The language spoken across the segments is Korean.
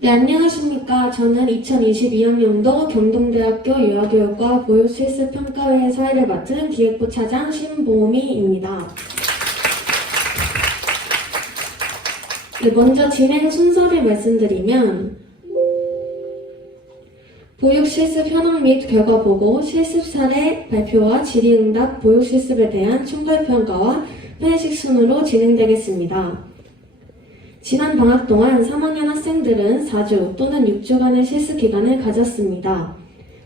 네, 안녕하십니까. 저는 2022학년도 경동대학교 유아교육과 보육실습평가회 사회를 맡은 기획부 차장 신보미입니다. 네, 먼저 진행 순서를 말씀드리면 보육실습 현황 및 결과 보고, 실습 사례 발표와 질의응답, 보육실습에 대한 총괄평가와 회의식 순으로 진행되겠습니다. 지난 방학 동안 3학년 학생들은 4주 또는 6주간의 실습 기간을 가졌습니다.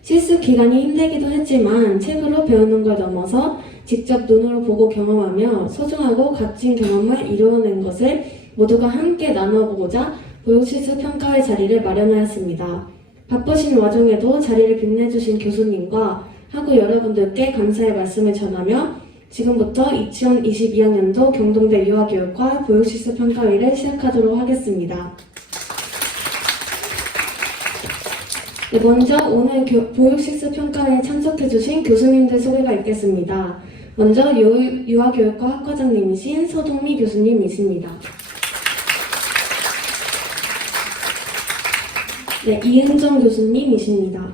실습 기간이 힘들기도 했지만 책으로 배우는 걸 넘어서 직접 눈으로 보고 경험하며 소중하고 값진 경험을 이루어낸 것을 모두가 함께 나눠보고자 보육실습 평가회 자리를 마련하였습니다. 바쁘신 와중에도 자리를 빛내주신 교수님과 학우 여러분들께 감사의 말씀을 전하며 지금부터 2022학년도 경동대 유아교육과 보육실습평가회를 시작하도록 하겠습니다. 네, 먼저 오늘 보육실습평가회에 참석해주신 교수님들 소개가 있겠습니다. 먼저 유아교육과 학과장님이신 서동미 교수님이십니다. 네, 이은정 교수님이십니다.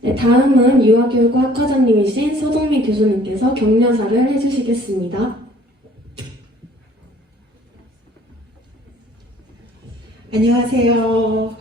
네, 다음은 유아교육과 학과장님이신 서동미 교수님께서 격려사를 해주시겠습니다. 안녕하세요.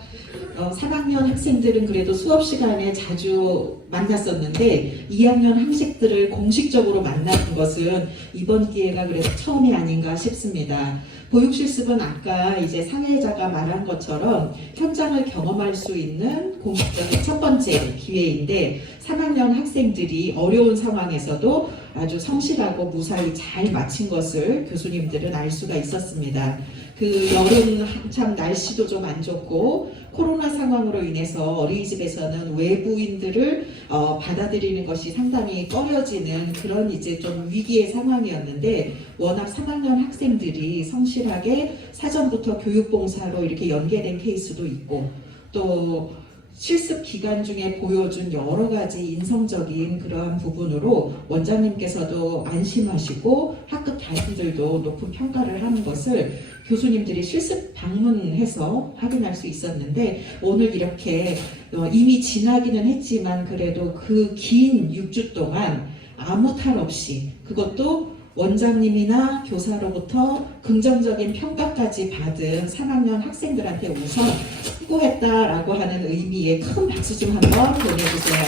3학년 학생들은 그래도 수업 시간에 자주 만났었는데 2학년 학생들을 공식적으로 만나는 것은 이번 기회가 그래서 처음이 아닌가 싶습니다. 보육실습은 아까 이제 상해자가 말한 것처럼 현장을 경험할 수 있는 공식적인 첫 번째 기회인데 3학년 학생들이 어려운 상황에서도 아주 성실하고 무사히 잘 마친 것을 교수님들은 알 수가 있었습니다. 그 여름 한참 날씨도 좀 안 좋고 코로나 상황으로 인해서 어린이집에서는 외부인들을 받아들이는 것이 상당히 꺼려지는 그런 이제 좀 위기의 상황이었는데 워낙 3학년 학생들이 성실하게 사전부터 교육봉사로 이렇게 연계된 케이스도 있고 또 실습 기간 중에 보여준 여러 가지 인성적인 그러한 부분으로 원장님께서도 안심하시고 학급 단원들도 높은 평가를 하는 것을 교수님들이 실습 방문해서 확인할 수 있었는데 오늘 이렇게 이미 지나기는 했지만 그래도 그 긴 6주 동안 아무 탈 없이 그것도 원장님이나 교사로부터 긍정적인 평가까지 받은 3학년 학생들한테 우선 수고했다라고 하는 의미의 큰 박수 좀 한번 보내주세요.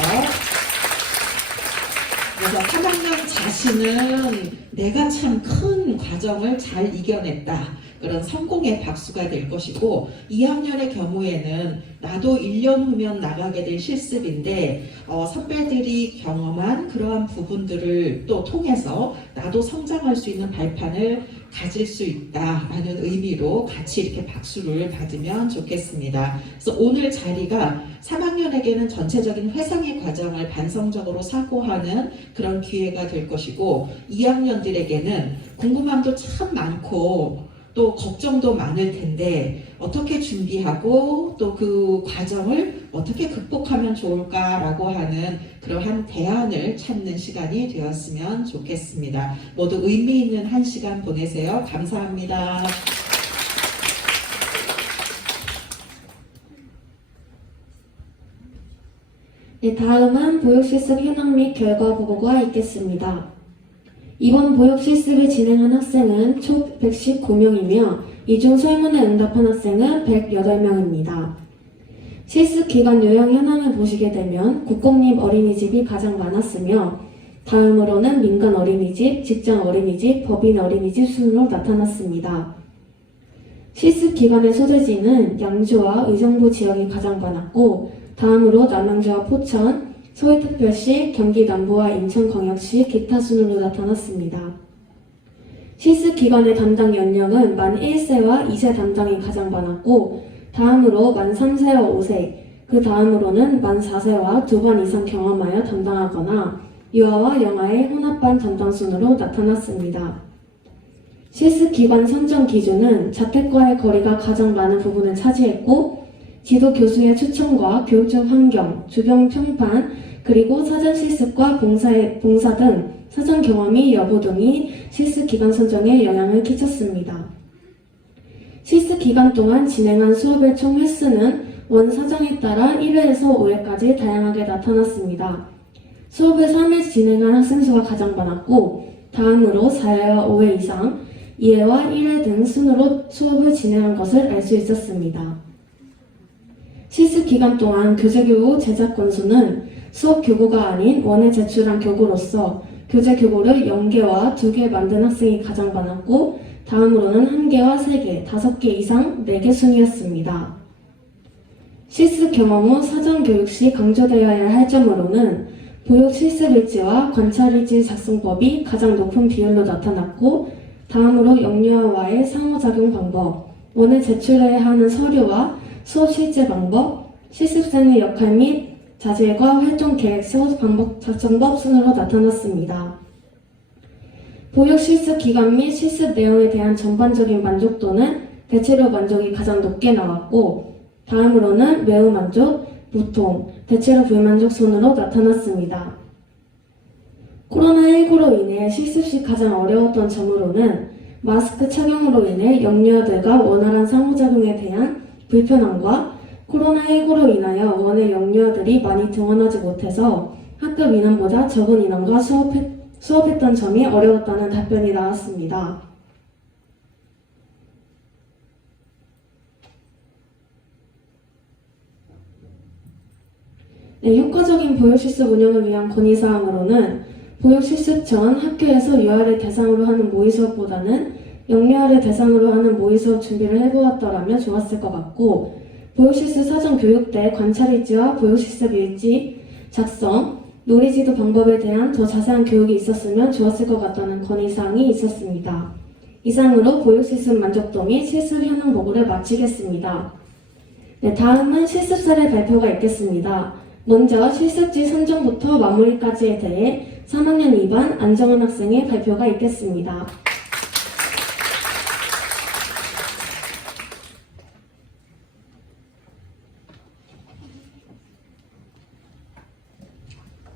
그래서 3학년 자신은 내가 참 큰 과정을 잘 이겨냈다. 그런 성공의 박수가 될 것이고 2학년의 경우에는 나도 1년 후면 나가게 될 실습인데 선배들이 경험한 그러한 부분들을 또 통해서 나도 성장할 수 있는 발판을 가질 수 있다라는 의미로 같이 이렇게 박수를 받으면 좋겠습니다. 그래서 오늘 자리가 3학년에게는 전체적인 회상의 과정을 반성적으로 사고하는 그런 기회가 될 것이고 2학년들에게는 궁금함도 참 많고 또 걱정도 많을 텐데 어떻게 준비하고 또 그 과정을 어떻게 극복하면 좋을까라고 하는 그러한 대안을 찾는 시간이 되었으면 좋겠습니다. 모두 의미 있는 한 시간 보내세요. 감사합니다. 네, 다음은 보육실습 현황 및 결과 보고가 있겠습니다. 이번 보육실습을 진행한 학생은 총 119명이며 이 중 설문에 응답한 학생은 108명입니다. 실습 기간 요양 현황을 보시게 되면 국공립 어린이집이 가장 많았으며 다음으로는 민간 어린이집, 직장 어린이집, 법인 어린이집 순으로 나타났습니다. 실습 기간의 소재지는 양주와 의정부 지역이 가장 많았고 다음으로 남양주와 포천, 서울특별시, 경기 남부와 인천광역시 기타 순으로 나타났습니다. 실습 기관의 담당 연령은 만 1세와 2세 담당이 가장 많았고 다음으로 만 3세와 5세, 그 다음으로는 만 4세와 2반 이상 경험하여 담당하거나 유아와 영아의 혼합반 담당 순으로 나타났습니다. 실습 기관 선정 기준은 자택과의 거리가 가장 많은 부분을 차지했고 지도 교수의 추천과 교육적 환경, 주변 평판, 그리고 사전 실습과 봉사 등 사전 경험이 여부 등이 실습 기간 선정에 영향을 끼쳤습니다. 실습 기간 동안 진행한 수업의 총 횟수는 원 사정에 따라 1회에서 5회까지 다양하게 나타났습니다. 수업을 3회 진행한 학생 수가 가장 많았고, 다음으로 4회와 5회 이상, 2회와 1회 등 순으로 수업을 진행한 것을 알 수 있었습니다. 실습 기간 동안 교재 교구 제작 건수는 수업 교구가 아닌 원에 제출한 교구로서 교재 교구를 0개와 2개 만든 학생이 가장 많았고, 다음으로는 1개와 3개, 5개 이상 4개 순이었습니다. 실습 경험 후 사전 교육 시 강조되어야 할 점으로는 보육 실습 일지와 관찰 일지 작성법이 가장 높은 비율로 나타났고, 다음으로 영유아와의 상호작용 방법, 원에 제출해야 하는 서류와 수업 실제 방법, 실습생의 역할 및 자질과 활동 계획, 수업 방법 작성법 순으로 나타났습니다. 보육 실습 기간 및 실습 내용에 대한 전반적인 만족도는 대체로 만족이 가장 높게 나왔고, 다음으로는 매우 만족, 보통, 대체로 불만족 순으로 나타났습니다. 코로나19로 인해 실습 시 가장 어려웠던 점으로는 마스크 착용으로 인해 영유아들과 원활한 상호작용에 대한 불편함과 코로나19로 인하여 원의 영유아들이 많이 등원하지 못해서 학급 인원보다 적은 인원과 수업했던 점이 어려웠다는 답변이 나왔습니다. 네, 효과적인 보육실습 운영을 위한 건의사항으로는 보육실습 전 학교에서 유아를 대상으로 하는 모의수업보다는 영유아를 대상으로 하는 모의수업 준비를 해보았더라면 좋았을 것 같고, 보육실습 사전 교육 때 관찰일지와 보육실습 일지 작성, 놀이지도 방법에 대한 더 자세한 교육이 있었으면 좋았을 것 같다는 건의사항이 있었습니다. 이상으로 보육실습 만족도 및 실습 현황 보고를 마치겠습니다. 네, 다음은 실습 사례 발표가 있겠습니다. 먼저 실습지 선정부터 마무리까지에 대해 3학년 2반 안정은 학생의 발표가 있겠습니다.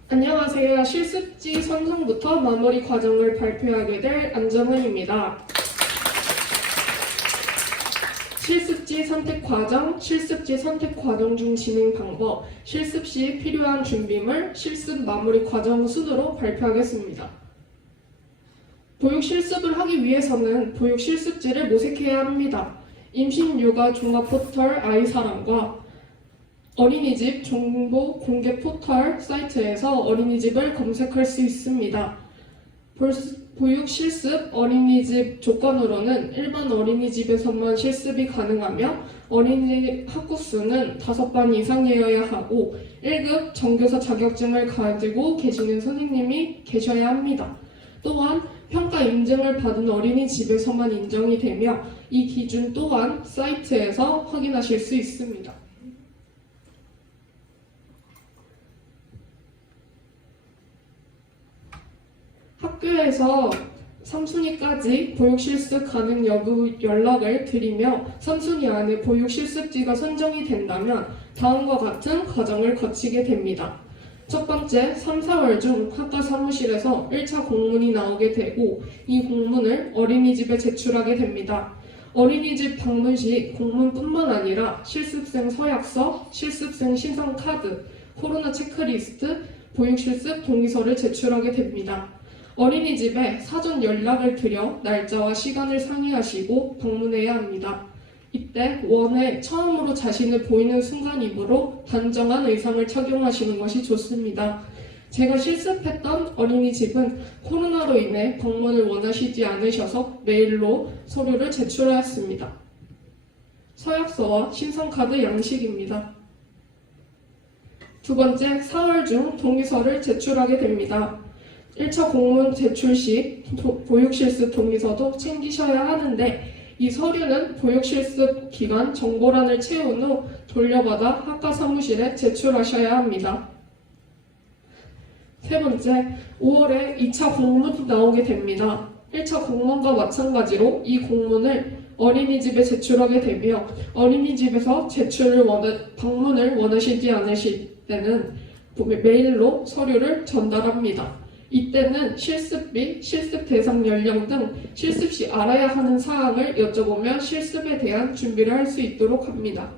안녕하세요. 실습지 선정부터 마무리 과정을 발표하게 될 안정은입니다. 실습지 선택 과정, 실습지 선택 과정 중 진행 방법, 실습 시 필요한 준비물, 실습 마무리 과정 순으로 발표하겠습니다. 보육 실습을 하기 위해서는 보육 실습지를 모색해야 합니다. 임신 육아 종합 포털 아이사랑과 어린이집 정보 공개 포털 사이트에서 어린이집을 검색할 수 있습니다. 보육 실습 어린이집 조건으로는 일반 어린이집에서만 실습이 가능하며 어린이 학구 수는 5반 이상이어야 하고 1급 정교사 자격증을 가지고 계시는 선생님이 계셔야 합니다. 또한 평가 인증을 받은 어린이집에서만 인정이 되며 이 기준 또한 사이트에서 확인하실 수 있습니다. 학교에서 3순위까지 보육실습 가능 여부 연락을 드리며 3순위 안에 보육실습지가 선정이 된다면 다음과 같은 과정을 거치게 됩니다. 첫 번째, 3, 4월 중 학과 사무실에서 1차 공문이 나오게 되고 이 공문을 어린이집에 제출하게 됩니다. 어린이집 방문 시 공문뿐만 아니라 실습생 서약서, 실습생 신청 카드, 코로나 체크리스트, 보육실습 동의서를 제출하게 됩니다. 어린이집에 사전 연락을 드려 날짜와 시간을 상의하시고 방문해야 합니다. 이때 원에 처음으로 자신을 보이는 순간이므로 단정한 의상을 착용하시는 것이 좋습니다. 제가 실습했던 어린이집은 코로나로 인해 방문을 원하시지 않으셔서 메일로 서류를 제출하였습니다. 서약서와 신청카드 양식입니다. 두 번째, 4월 중 동의서를 제출하게 됩니다. 1차 공문 제출 시 보육실습 동의서도 챙기셔야 하는데 이 서류는 보육실습 기간 정보란을 채운 후 돌려받아 학과 사무실에 제출하셔야 합니다. 세 번째, 5월에 2차 공문이 나오게 됩니다. 1차 공문과 마찬가지로 이 공문을 어린이집에 제출하게 되며 어린이집에서 방문을 원하시지 않으실 때는 메일로 서류를 전달합니다. 이때는 실습비, 실습 대상 연령 등 실습 시 알아야 하는 사항을 여쭤보며 실습에 대한 준비를 할 수 있도록 합니다.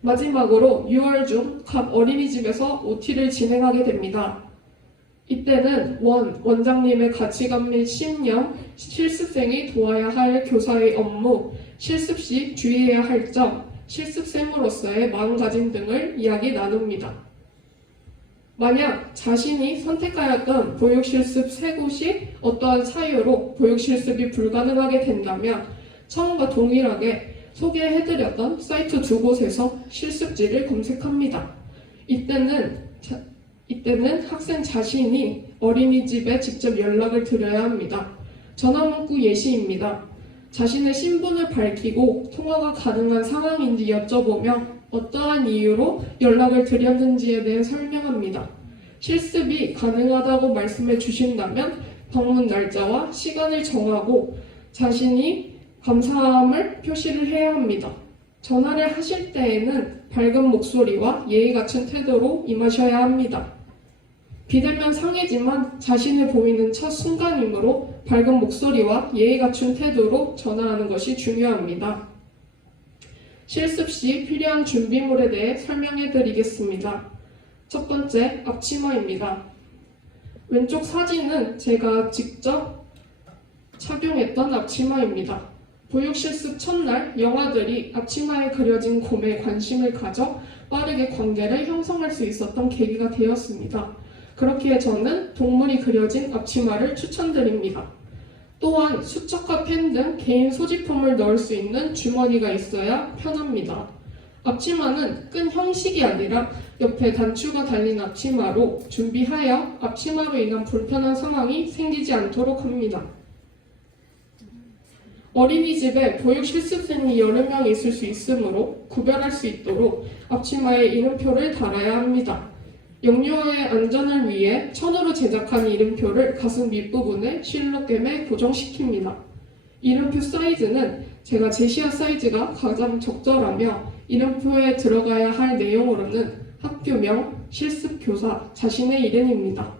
마지막으로 6월 중 각 어린이집에서 OT를 진행하게 됩니다. 이때는 원장님의 가치관 및 신념, 실습생이 도와야 할 교사의 업무, 실습 시 주의해야 할 점, 실습생으로서의 마음가짐 등을 이야기 나눕니다. 만약 자신이 선택하였던 보육실습 3곳이 어떠한 사유로 보육실습이 불가능하게 된다면 처음과 동일하게 소개해드렸던 사이트 2곳에서 실습지를 검색합니다. 이때는 학생 자신이 어린이집에 직접 연락을 드려야 합니다. 전화문구 예시입니다. 자신의 신분을 밝히고 통화가 가능한 상황인지 여쭤보며 어떠한 이유로 연락을 드렸는지에 대해 설명합니다. 실습이 가능하다고 말씀해 주신다면 방문 날짜와 시간을 정하고 자신이 감사함을 표시를 해야 합니다. 전화를 하실 때에는 밝은 목소리와 예의 갖춘 태도로 임하셔야 합니다. 비대면 상해지만 자신을 보이는 첫 순간이므로 밝은 목소리와 예의 갖춘 태도로 전화하는 것이 중요합니다. 실습 시 필요한 준비물에 대해 설명해 드리겠습니다. 첫 번째, 앞치마입니다. 왼쪽 사진은 제가 직접 착용했던 앞치마입니다. 보육실습 첫날 영아들이 앞치마에 그려진 곰에 관심을 가져 빠르게 관계를 형성할 수 있었던 계기가 되었습니다. 그렇기에 저는 동물이 그려진 앞치마를 추천드립니다. 또한 수첩과 펜 등 개인 소지품을 넣을 수 있는 주머니가 있어야 편합니다. 앞치마는 끈 형식이 아니라 옆에 단추가 달린 앞치마로 준비하여 앞치마로 인한 불편한 상황이 생기지 않도록 합니다. 어린이집에 보육 실습생이 여러 명 있을 수 있으므로 구별할 수 있도록 앞치마에 이름표를 달아야 합니다. 영유아의 안전을 위해 천으로 제작한 이름표를 가슴 밑부분에 실로겜에 고정시킵니다. 이름표 사이즈는 제가 제시한 사이즈가 가장 적절하며 이름표에 들어가야 할 내용으로는 학교명, 실습교사, 자신의 이름입니다.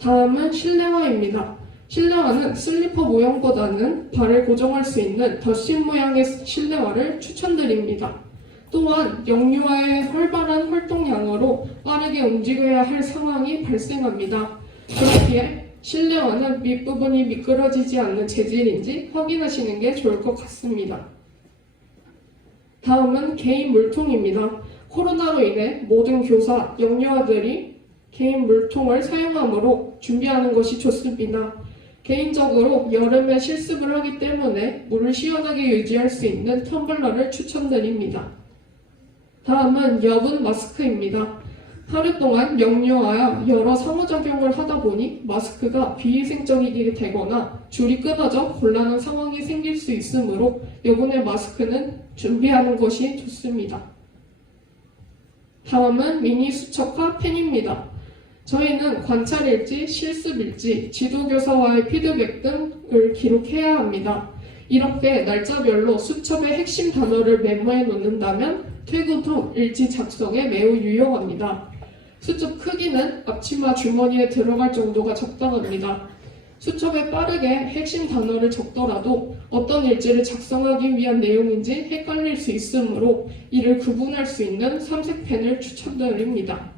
다음은 실내화입니다. 실내화는 슬리퍼 모양보다는 발을 고정할 수 있는 덧신 모양의 실내화를 추천드립니다. 또한 영유아의 활발한 활동량으로 빠르게 움직여야 할 상황이 발생합니다. 그렇기에 실내화는 밑부분이 미끄러지지 않는 재질인지 확인하시는 게 좋을 것 같습니다. 다음은 개인 물통입니다. 코로나로 인해 모든 교사, 영유아들이 개인 물통을 사용하므로 준비하는 것이 좋습니다. 개인적으로 여름에 실습을 하기 때문에 물을 시원하게 유지할 수 있는 텀블러를 추천드립니다. 다음은 여분 마스크입니다. 하루 동안 영유아와 여러 상호작용을 하다 보니 마스크가 비위생적이게 되거나 줄이 끊어져 곤란한 상황이 생길 수 있으므로 여분의 마스크는 준비하는 것이 좋습니다. 다음은 미니 수첩과 펜입니다. 저희는 관찰일지, 실습일지, 지도교사와의 피드백 등을 기록해야 합니다. 이렇게 날짜별로 수첩의 핵심 단어를 메모해 놓는다면 퇴근 후 일지 작성에 매우 유용합니다. 수첩 크기는 앞치마 주머니에 들어갈 정도가 적당합니다. 수첩에 빠르게 핵심 단어를 적더라도 어떤 일지를 작성하기 위한 내용인지 헷갈릴 수 있으므로 이를 구분할 수 있는 삼색 펜을 추천드립니다.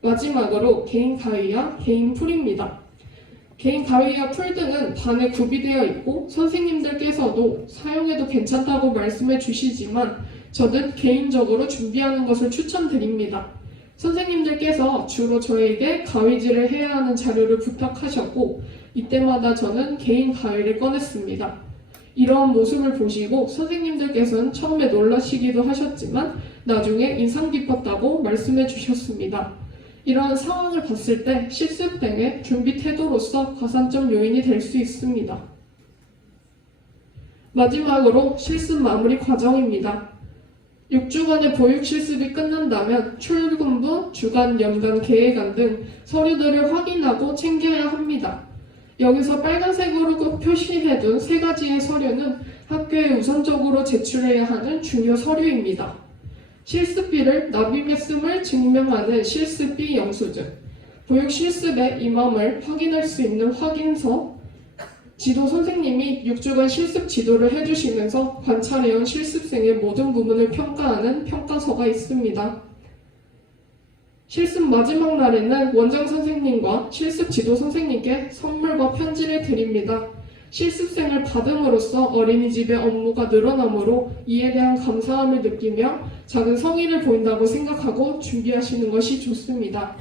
마지막으로 개인 가위와 개인 풀입니다. 개인 가위와 풀 등은 반에 구비되어 있고 선생님들께서도 사용해도 괜찮다고 말씀해 주시지만 저는 개인적으로 준비하는 것을 추천드립니다. 선생님들께서 주로 저에게 가위질을 해야 하는 자료를 부탁하셨고 이때마다 저는 개인 가위를 꺼냈습니다. 이러한 모습을 보시고 선생님들께서는 처음에 놀라시기도 하셨지만 나중에 인상 깊었다고 말씀해 주셨습니다. 이러한 상황을 봤을 때 실습 등의 준비 태도로서 가산점 요인이 될 수 있습니다. 마지막으로 실습 마무리 과정입니다. 6주간의 보육 실습이 끝난다면 출근부, 주간, 연간, 계획안 등 서류들을 확인하고 챙겨야 합니다. 여기서 빨간색으로 표시해둔 3가지의 서류는 학교에 우선적으로 제출해야 하는 중요 서류입니다. 실습비를 납입했음을 증명하는 실습비 영수증, 보육 실습의 임함을 확인할 수 있는 확인서, 지도 선생님이 6주간 실습 지도를 해주시면서 관찰해온 실습생의 모든 부분을 평가하는 평가서가 있습니다. 실습 마지막 날에는 원장 선생님과 실습 지도 선생님께 선물과 편지를 드립니다. 실습생을 받음으로써 어린이집의 업무가 늘어나므로 이에 대한 감사함을 느끼며 작은 성의를 보인다고 생각하고 준비하시는 것이 좋습니다.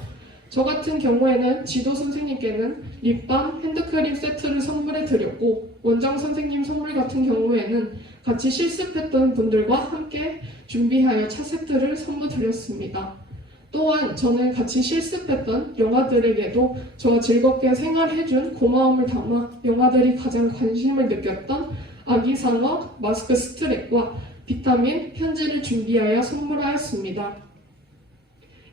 저 같은 경우에는 지도 선생님께는 립밤, 핸드크림 세트를 선물해 드렸고, 원장 선생님 선물 같은 경우에는 같이 실습했던 분들과 함께 준비하여 차 세트를 선물 드렸습니다. 또한 저는 같이 실습했던 영아들에게도 저와 즐겁게 생활해준 고마움을 담아 영아들이 가장 관심을 느꼈던 아기상어, 마스크 스트랩과 비타민, 편지를 준비하여 선물하였습니다.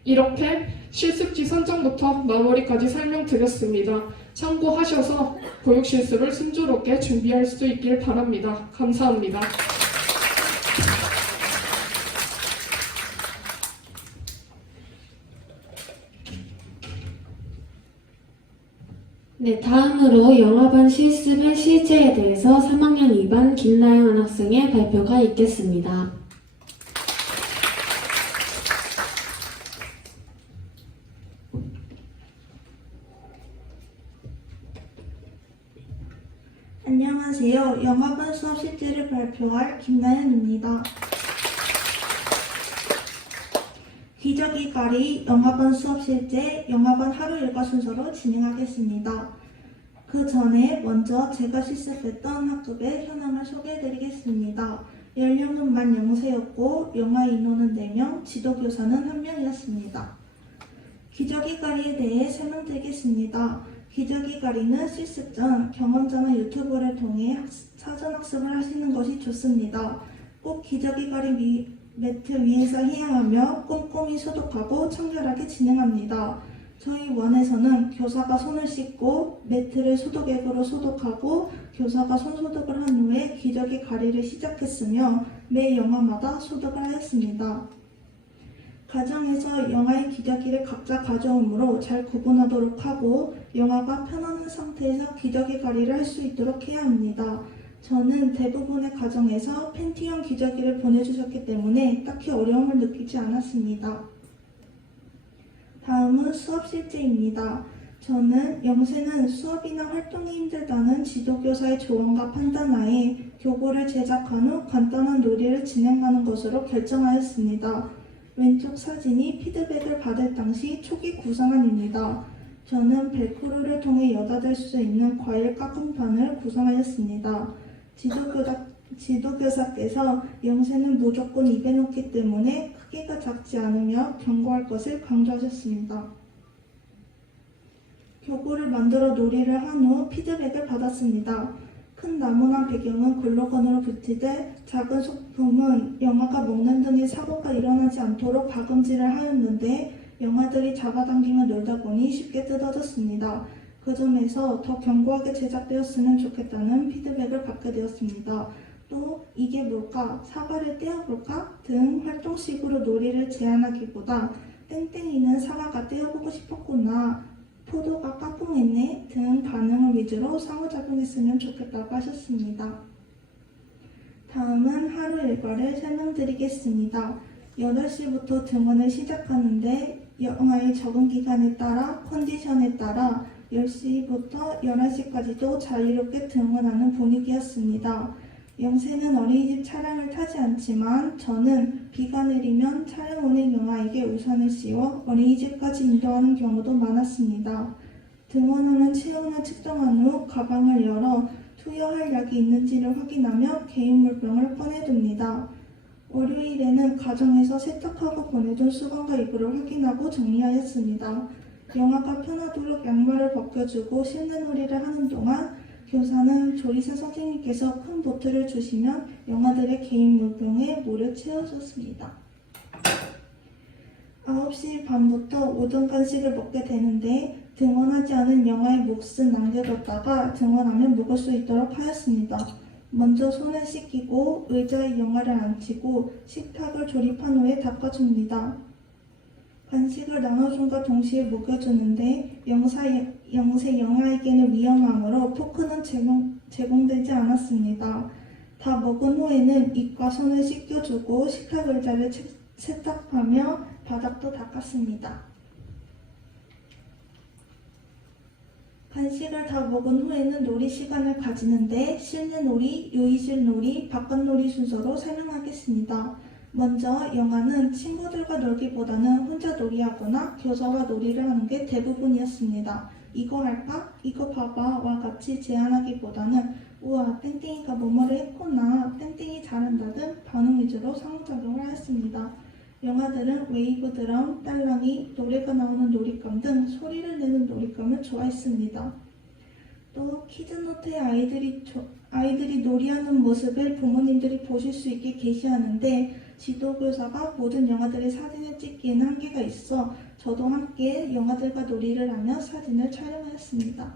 이렇게 실습지 선정부터 마무리까지 설명드렸습니다. 참고하셔서 보육 실습을 순조롭게 준비할 수 있길 바랍니다. 감사합니다. 네, 다음으로 영화반 실습의 실제에 대해서 3학년 2반 김나영 학생의 발표가 있겠습니다. 안녕하세요. 영화반 수업 실제를 발표할 김나연입니다. 기저귀 가리 영화반 수업 실제 영화반 하루 일과 순서로 진행하겠습니다. 그 전에 먼저 제가 실습했던 학급의 현황을 소개해드리겠습니다. 연령은 만 0세였고 영아 인원은 4명, 지도교사는 1명이었습니다. 기저귀 가리에 대해 설명드리겠습니다. 기저귀 가리는 실습 전 경험자나 유튜브를 통해 사전 학습을 하시는 것이 좋습니다. 꼭 기저귀 가리 매트 위에서 해양하며 꼼꼼히 소독하고 청결하게 진행합니다. 저희 원에서는 교사가 손을 씻고 매트를 소독액으로 소독하고 교사가 손 소독을 한 후에 기저귀 가리를 시작했으며 매 영화마다 소독을 하였습니다. 가정에서 영아의 기저귀를 각자 가져오므로 잘 구분하도록 하고 영아가 편안한 상태에서 기저귀 가리를 할 수 있도록 해야 합니다. 저는 대부분의 가정에서 팬티형 기저귀를 보내주셨기 때문에 딱히 어려움을 느끼지 않았습니다. 다음은 수업 실제입니다. 저는 0세는 수업이나 활동이 힘들다는 지도교사의 조언과 판단하에 교구를 제작한 후 간단한 놀이를 진행하는 것으로 결정하였습니다. 왼쪽 사진이 피드백을 받을 당시 초기 구성안입니다. 저는 벨크로를 통해 여닫을 수 있는 과일 깎음판을 구성하였습니다. 지도교사께서 0세는 무조건 입에 넣기 때문에 크기가 작지 않으며 경고할 것을 강조하셨습니다. 교구를 만들어 놀이를 한 후 피드백을 받았습니다. 큰 나무나 배경은 글로건으로 붙이되 작은 소품은 영아가 먹는 등의 사고가 일어나지 않도록 박음질을 하였는데 영아들이 잡아당기며 놀다 보니 쉽게 뜯어졌습니다. 그 점에서 더 견고하게 제작되었으면 좋겠다는 피드백을 받게 되었습니다. 또 이게 뭘까? 사과를 떼어볼까? 등 활동식으로 놀이를 제안하기보다 땡땡이는 사과가 떼어보고 싶었구나, 포도가 까꿍했네 등 반응을 위주로 상호작용했으면 좋겠다고 하셨습니다. 다음은 하루 일과를 설명드리겠습니다. 8시부터 등원을 시작하는데 영아의 적응 기간에 따라 컨디션에 따라 10시부터 11시까지도 자유롭게 등원하는 분위기였습니다. 0세는 어린이집 차량을 타지 않지만 저는 비가 내리면 차량 운행 영아에게 우산을 씌워 어린이집까지 인도하는 경우도 많았습니다. 등원 후는 체온을 측정한 후 가방을 열어 투여할 약이 있는지를 확인하며 개인 물병을 꺼내둡니다. 월요일에는 가정에서 세탁하고 보내준 수건과 이불을 확인하고 정리하였습니다. 영아가 편하도록 양말을 벗겨주고 실내 놀이를 하는 동안 교사는 조리사 선생님께서 큰 보트를 주시면 영아들의 개인 물병에 물을 채워줬습니다. 9시 반부터 오전 간식을 먹게 되는데 등원하지 않은 영아의 몫은 남겨뒀다가 등원하면 먹을 수 있도록 하였습니다. 먼저 손을 씻기고 의자에 영아를 앉히고 식탁을 조립한 후에 닦아줍니다. 간식을 나눠줌과 동시에 먹여주는데 영세 영아에게는 위험하므로 포크는 제공되지 않았습니다. 다 먹은 후에는 입과 손을 씻겨주고 식탁 의자를 세탁하며 바닥도 닦았습니다. 간식을 다 먹은 후에는 놀이 시간을 가지는데 실내 놀이, 요이실 놀이, 바깥 놀이 순서로 설명하겠습니다. 먼저 영아는 친구들과 놀기보다는 혼자 놀이하거나 교사와 놀이를 하는 게 대부분이었습니다. 이거 할까? 이거 봐봐!와 같이 제안하기보다는 우와 땡땡이가 뭐뭐를 했구나, 땡땡이 잘한다 등 반응 위주로 상호작용을 하였습니다. 영아들은 웨이브 드럼, 딸랑이, 노래가 나오는 놀잇감 등 소리를 내는 놀잇감을 좋아했습니다. 또 키즈노트에 아이들이 놀이하는 모습을 부모님들이 보실 수 있게 게시하는데 지도교사가 모든 영아들의 사진을 찍기에는 한계가 있어 저도 함께 영아들과 놀이를 하며 사진을 촬영하였습니다.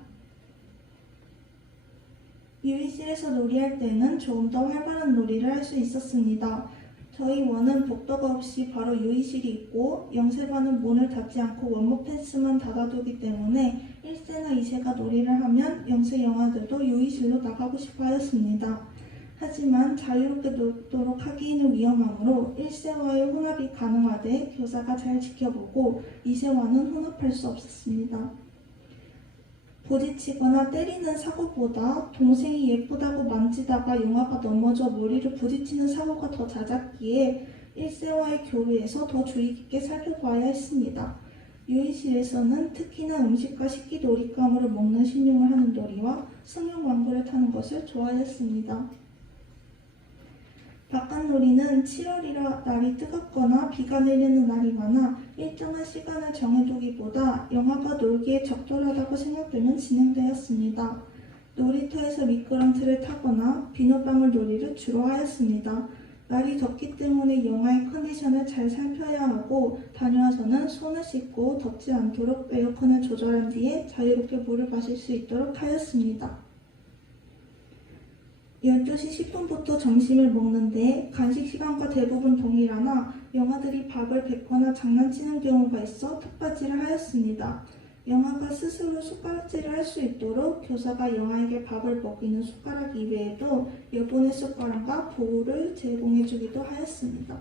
유이실에서 놀이할 때는 조금 더 활발한 놀이를 할 수 있었습니다. 저희 원은 복도가 없이 바로 유이실이 있고 영세반은 문을 닫지 않고 원목 펜스만 닫아두기 때문에 1세나 2세가 놀이를 하면 영세 영아들도 유이실로 나가고 싶어 하였습니다. 하지만 자유롭게 놀도록 하기에는 위험하므로 1세와의 혼합이 가능하되 교사가 잘 지켜보고 2세와는 혼합할 수 없었습니다. 부딪히거나 때리는 사고보다 동생이 예쁘다고 만지다가 영아가 넘어져 머리를 부딪히는 사고가 더 잦았기에 1세와의 교류에서 더 주의 깊게 살펴봐야 했습니다. 유이실에서는 특히나 음식과 식기 놀잇감으로 먹는 신용을 하는 놀이와 승용 왕구를 타는 것을 좋아했습니다. 바깥놀이는 7월이라 날이 뜨겁거나 비가 내리는 날이 많아 일정한 시간을 정해두기보다 영아가 놀기에 적절하다고 생각되면 진행되었습니다. 놀이터에서 미끄럼틀을 타거나 비눗방울 놀이를 주로 하였습니다. 날이 덥기 때문에 영아의 컨디션을 잘 살펴야 하고 다녀와서는 손을 씻고 덥지 않도록 에어컨을 조절한 뒤에 자유롭게 물을 마실 수 있도록 하였습니다. 12시 10분부터 점심을 먹는데 간식 시간과 대부분 동일하나 영아들이 밥을 뱉거나 장난치는 경우가 있어 텃밭질을 하였습니다. 영아가 스스로 숟가락질을 할 수 있도록 교사가 영아에게 밥을 먹이는 숟가락 이외에도 여분의 숟가락과 보울을 제공해주기도 하였습니다.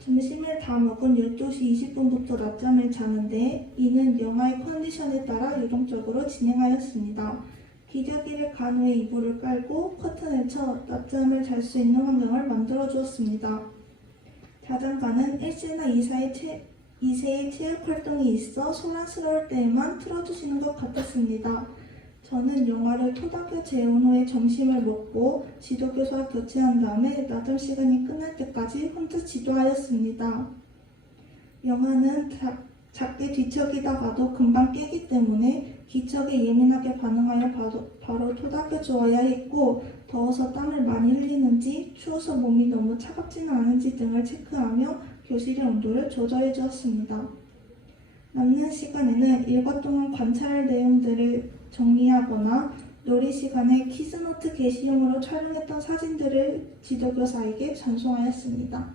점심을 다 먹은 12시 20분부터 낮잠을 자는데 이는 영아의 컨디션에 따라 유동적으로 진행하였습니다. 기저귀를 간 후에 이불을 깔고 커튼을 쳐 낮잠을 잘 수 있는 환경을 만들어 주었습니다. 자장가는 1세나 2세의 체육 활동이 있어 소란스러울 때에만 틀어주시는 것 같았습니다. 저는 영화를 토닥여 재운 후에 점심을 먹고 지도교사와 교체한 다음에 낮잠 시간이 끝날 때까지 혼자 지도하였습니다. 영화는 작게 뒤척이다가도 금방 깨기 때문에 기척에 예민하게 반응하여 바로 토닥여 주어야 했고 더워서 땀을 많이 흘리는지 추워서 몸이 너무 차갑지는 않은지 등을 체크하며 교실의 온도를 조절해 주었습니다. 남는 시간에는 일과 동안 관찰할 내용들을 정리하거나 놀이 시간에 키즈노트 게시용으로 촬영했던 사진들을 지도교사에게 전송하였습니다.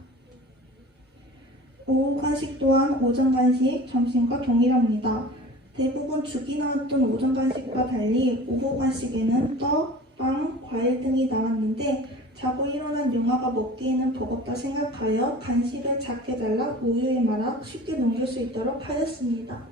오후 간식 또한 오전 간식, 점심과 동일합니다. 대부분 죽이 나왔던 오전 간식과 달리 오후 간식에는 떡, 빵, 과일 등이 나왔는데 자고 일어난 영아가 먹기에는 버겁다 생각하여 간식을 작게 잘라 우유에 말아 쉽게 넘길 수 있도록 하였습니다.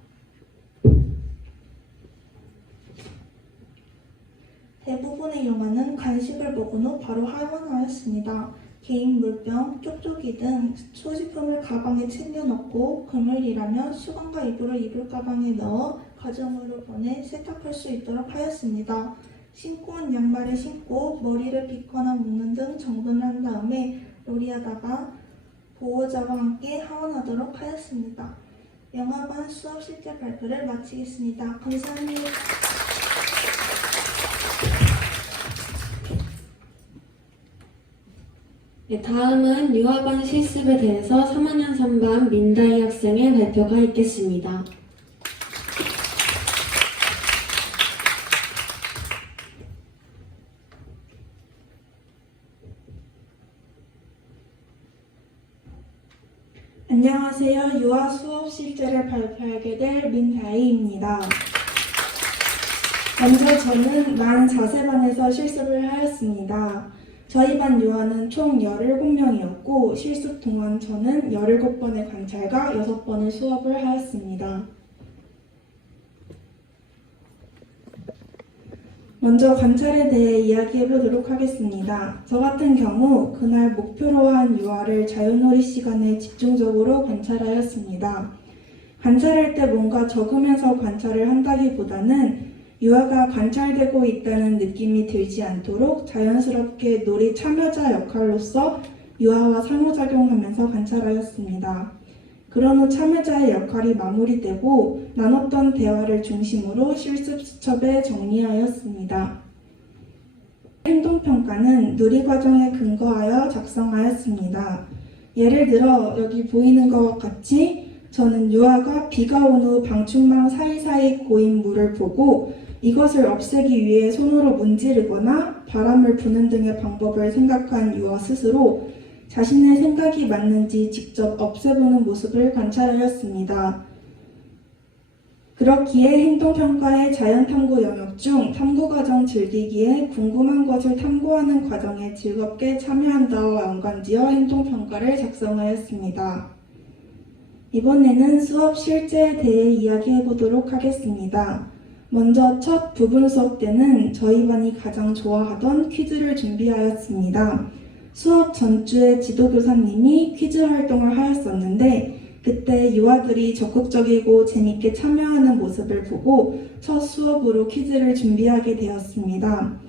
대부분의 영아는 간식을 먹은 후 바로 하원하였습니다. 개인 물병, 쪽쪽이 등 소지품을 가방에 챙겨 넣고 그물이라면 수건과 이불을 이불 가방에 넣어 가정으로 보내 세탁할 수 있도록 하였습니다. 신고 온 양말을 신고 머리를 빗거나 묶는 등 정돈을 한 다음에 놀이하다가 보호자와 함께 하원하도록 하였습니다. 영아반 수업 실제 발표를 마치겠습니다. 감사합니다. 네, 다음은 유아반 실습에 대해서 3학년 3반 민다희 학생의 발표가 있겠습니다. 안녕하세요. 유아 수업 실제를 발표하게 될 민다희입니다. 먼저 저는 만 4세반에서 실습을 하였습니다. 저희 반 유아는 총 17명이었고 실습 동안 저는 17번의 관찰과 6번의 수업을 하였습니다. 먼저 관찰에 대해 이야기해 보도록 하겠습니다. 저 같은 경우 그날 목표로 한 유아를 자유놀이 시간에 집중적으로 관찰하였습니다. 관찰할 때 뭔가 적으면서 관찰을 한다기보다는 유아가 관찰되고 있다는 느낌이 들지 않도록 자연스럽게 놀이 참여자 역할로서 유아와 상호작용하면서 관찰하였습니다. 그런 후 참여자의 역할이 마무리되고 나눴던 대화를 중심으로 실습 수첩에 정리하였습니다. 행동평가는 누리과정에 근거하여 작성하였습니다. 예를 들어 여기 보이는 것과 같이 저는 유아가 비가 온 후 방충망 사이사이 고인 물을 보고 이것을 없애기 위해 손으로 문지르거나 바람을 부는 등의 방법을 생각한 유아 스스로 자신의 생각이 맞는지 직접 없애보는 모습을 관찰하였습니다. 그렇기에 행동평가의 자연탐구 영역 중 탐구과정 즐기기에 궁금한 것을 탐구하는 과정에 즐겁게 참여한다와 연관지어 행동평가를 작성하였습니다. 이번에는 수업 실제에 대해 이야기해 보도록 하겠습니다. 먼저 첫 부분 수업 때는 저희 반이 가장 좋아하던 퀴즈를 준비하였습니다. 수업 전주에 지도교사님이 퀴즈 활동을 하였었는데 그때 유아들이 적극적이고 재밌게 참여하는 모습을 보고 첫 수업으로 퀴즈를 준비하게 되었습니다.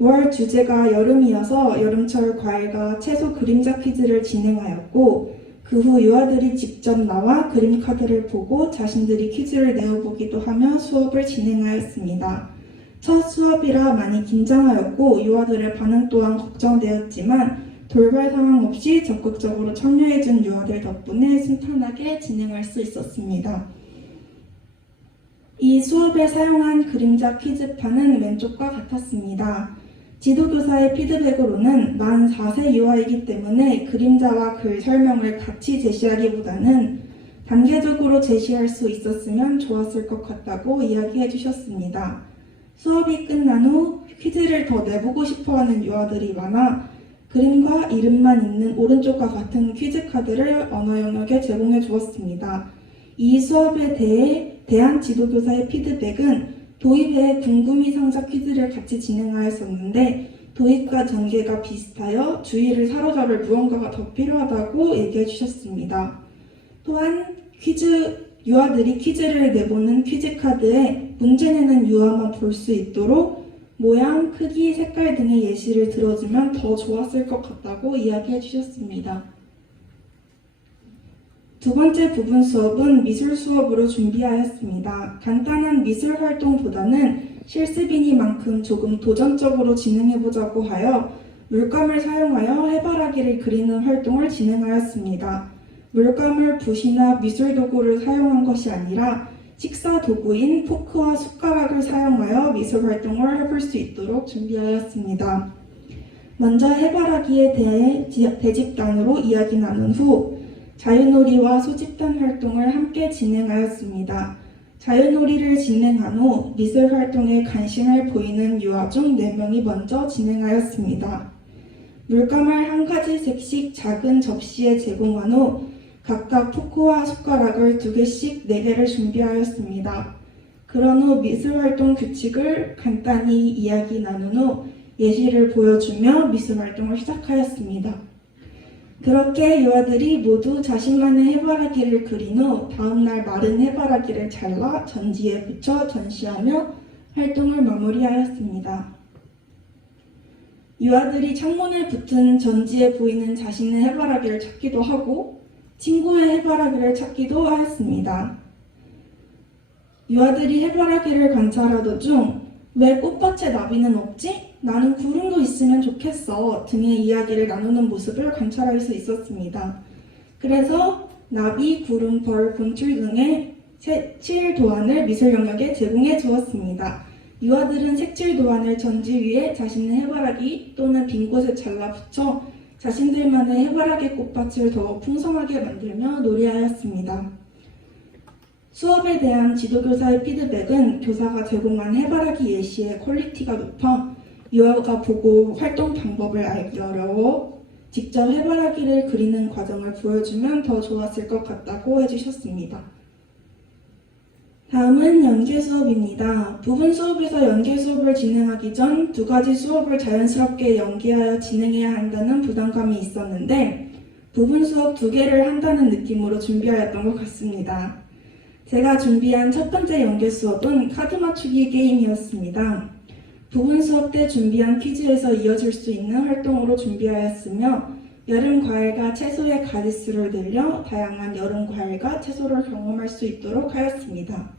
5월 주제가 여름이어서 여름철 과일과 채소 그림자 퀴즈를 진행하였고 그 후 유아들이 직접 나와 그림 카드를 보고 자신들이 퀴즈를 내어보기도 하며 수업을 진행하였습니다. 첫 수업이라 많이 긴장하였고 유아들의 반응 또한 걱정되었지만 돌발 상황 없이 적극적으로 참여해준 유아들 덕분에 순탄하게 진행할 수 있었습니다. 이 수업에 사용한 그림자 퀴즈판은 왼쪽과 같았습니다. 지도교사의 피드백으로는 만 4세 유아이기 때문에 그림자와 글 설명을 같이 제시하기보다는 단계적으로 제시할 수 있었으면 좋았을 것 같다고 이야기해 주셨습니다. 수업이 끝난 후 퀴즈를 더 내보고 싶어하는 유아들이 많아 그림과 이름만 있는 오른쪽과 같은 퀴즈 카드를 언어 영역에 제공해 주었습니다. 이 수업에 대한 지도교사의 피드백은 도입에 궁금이 상자 퀴즈를 같이 진행하였었는데 도입과 전개가 비슷하여 주의를 사로잡을 무언가가 더 필요하다고 얘기해 주셨습니다. 또한 유아들이 퀴즈를 내보는 퀴즈 카드에 문제 내는 유아만 볼 수 있도록 모양, 크기, 색깔 등의 예시를 들어주면 더 좋았을 것 같다고 이야기해 주셨습니다. 두 번째 부분 수업은 미술 수업으로 준비하였습니다. 간단한 미술 활동보다는 실습이니만큼 조금 도전적으로 진행해보자고 하여 물감을 사용하여 해바라기를 그리는 활동을 진행하였습니다. 물감을 붓이나 미술 도구를 사용한 것이 아니라 식사 도구인 포크와 숟가락을 사용하여 미술 활동을 해볼 수 있도록 준비하였습니다. 먼저 해바라기에 대해 대집단으로 이야기 나눈 후 자유놀이와 소집단 활동을 함께 진행하였습니다. 자유놀이를 진행한 후 미술 활동에 관심을 보이는 유아 중 4명이 먼저 진행하였습니다. 물감을 한 가지 색씩 작은 접시에 제공한 후 각각 포크와 숟가락을 2개씩 4개를 준비하였습니다. 그런 후 미술활동 규칙을 간단히 이야기 나눈 후 예시를 보여주며 미술활동을 시작하였습니다. 그렇게 유아들이 모두 자신만의 해바라기를 그린 후 다음날 마른 해바라기를 잘라 전지에 붙여 전시하며 활동을 마무리하였습니다. 유아들이 창문에 붙은 전지에 보이는 자신의 해바라기를 찾기도 하고 친구의 해바라기를 찾기도 하였습니다. 유아들이 해바라기를 관찰하던 중 왜 꽃밭에 나비는 없지? 나는 구름도 있으면 좋겠어 등의 이야기를 나누는 모습을 관찰할 수 있었습니다. 그래서 나비, 구름, 벌, 곤출 등의 색칠 도안을 미술 영역에 제공해 주었습니다. 유아들은 색칠 도안을 전지 위에 자신의 해바라기 또는 빈 곳에 잘라 붙여 자신들만의 해바라기 꽃밭을 더 풍성하게 만들며 놀이하였습니다. 수업에 대한 지도교사의 피드백은 교사가 제공한 해바라기 예시의 퀄리티가 높아 유아가 보고 활동 방법을 알기 어려워 직접 해바라기를 그리는 과정을 보여주면 더 좋았을 것 같다고 해주셨습니다. 다음은 연계 수업입니다. 부분 수업에서 연계 수업을 진행하기 전 두 가지 수업을 자연스럽게 연계하여 진행해야 한다는 부담감이 있었는데 부분 수업 2개를 한다는 느낌으로 준비하였던 것 같습니다. 제가 준비한 첫 번째 연계 수업은 카드 맞추기 게임이었습니다. 부분 수업 때 준비한 퀴즈에서 이어질 수 있는 활동으로 준비하였으며 여름 과일과 채소의 가짓수를 늘려 다양한 여름 과일과 채소를 경험할 수 있도록 하였습니다.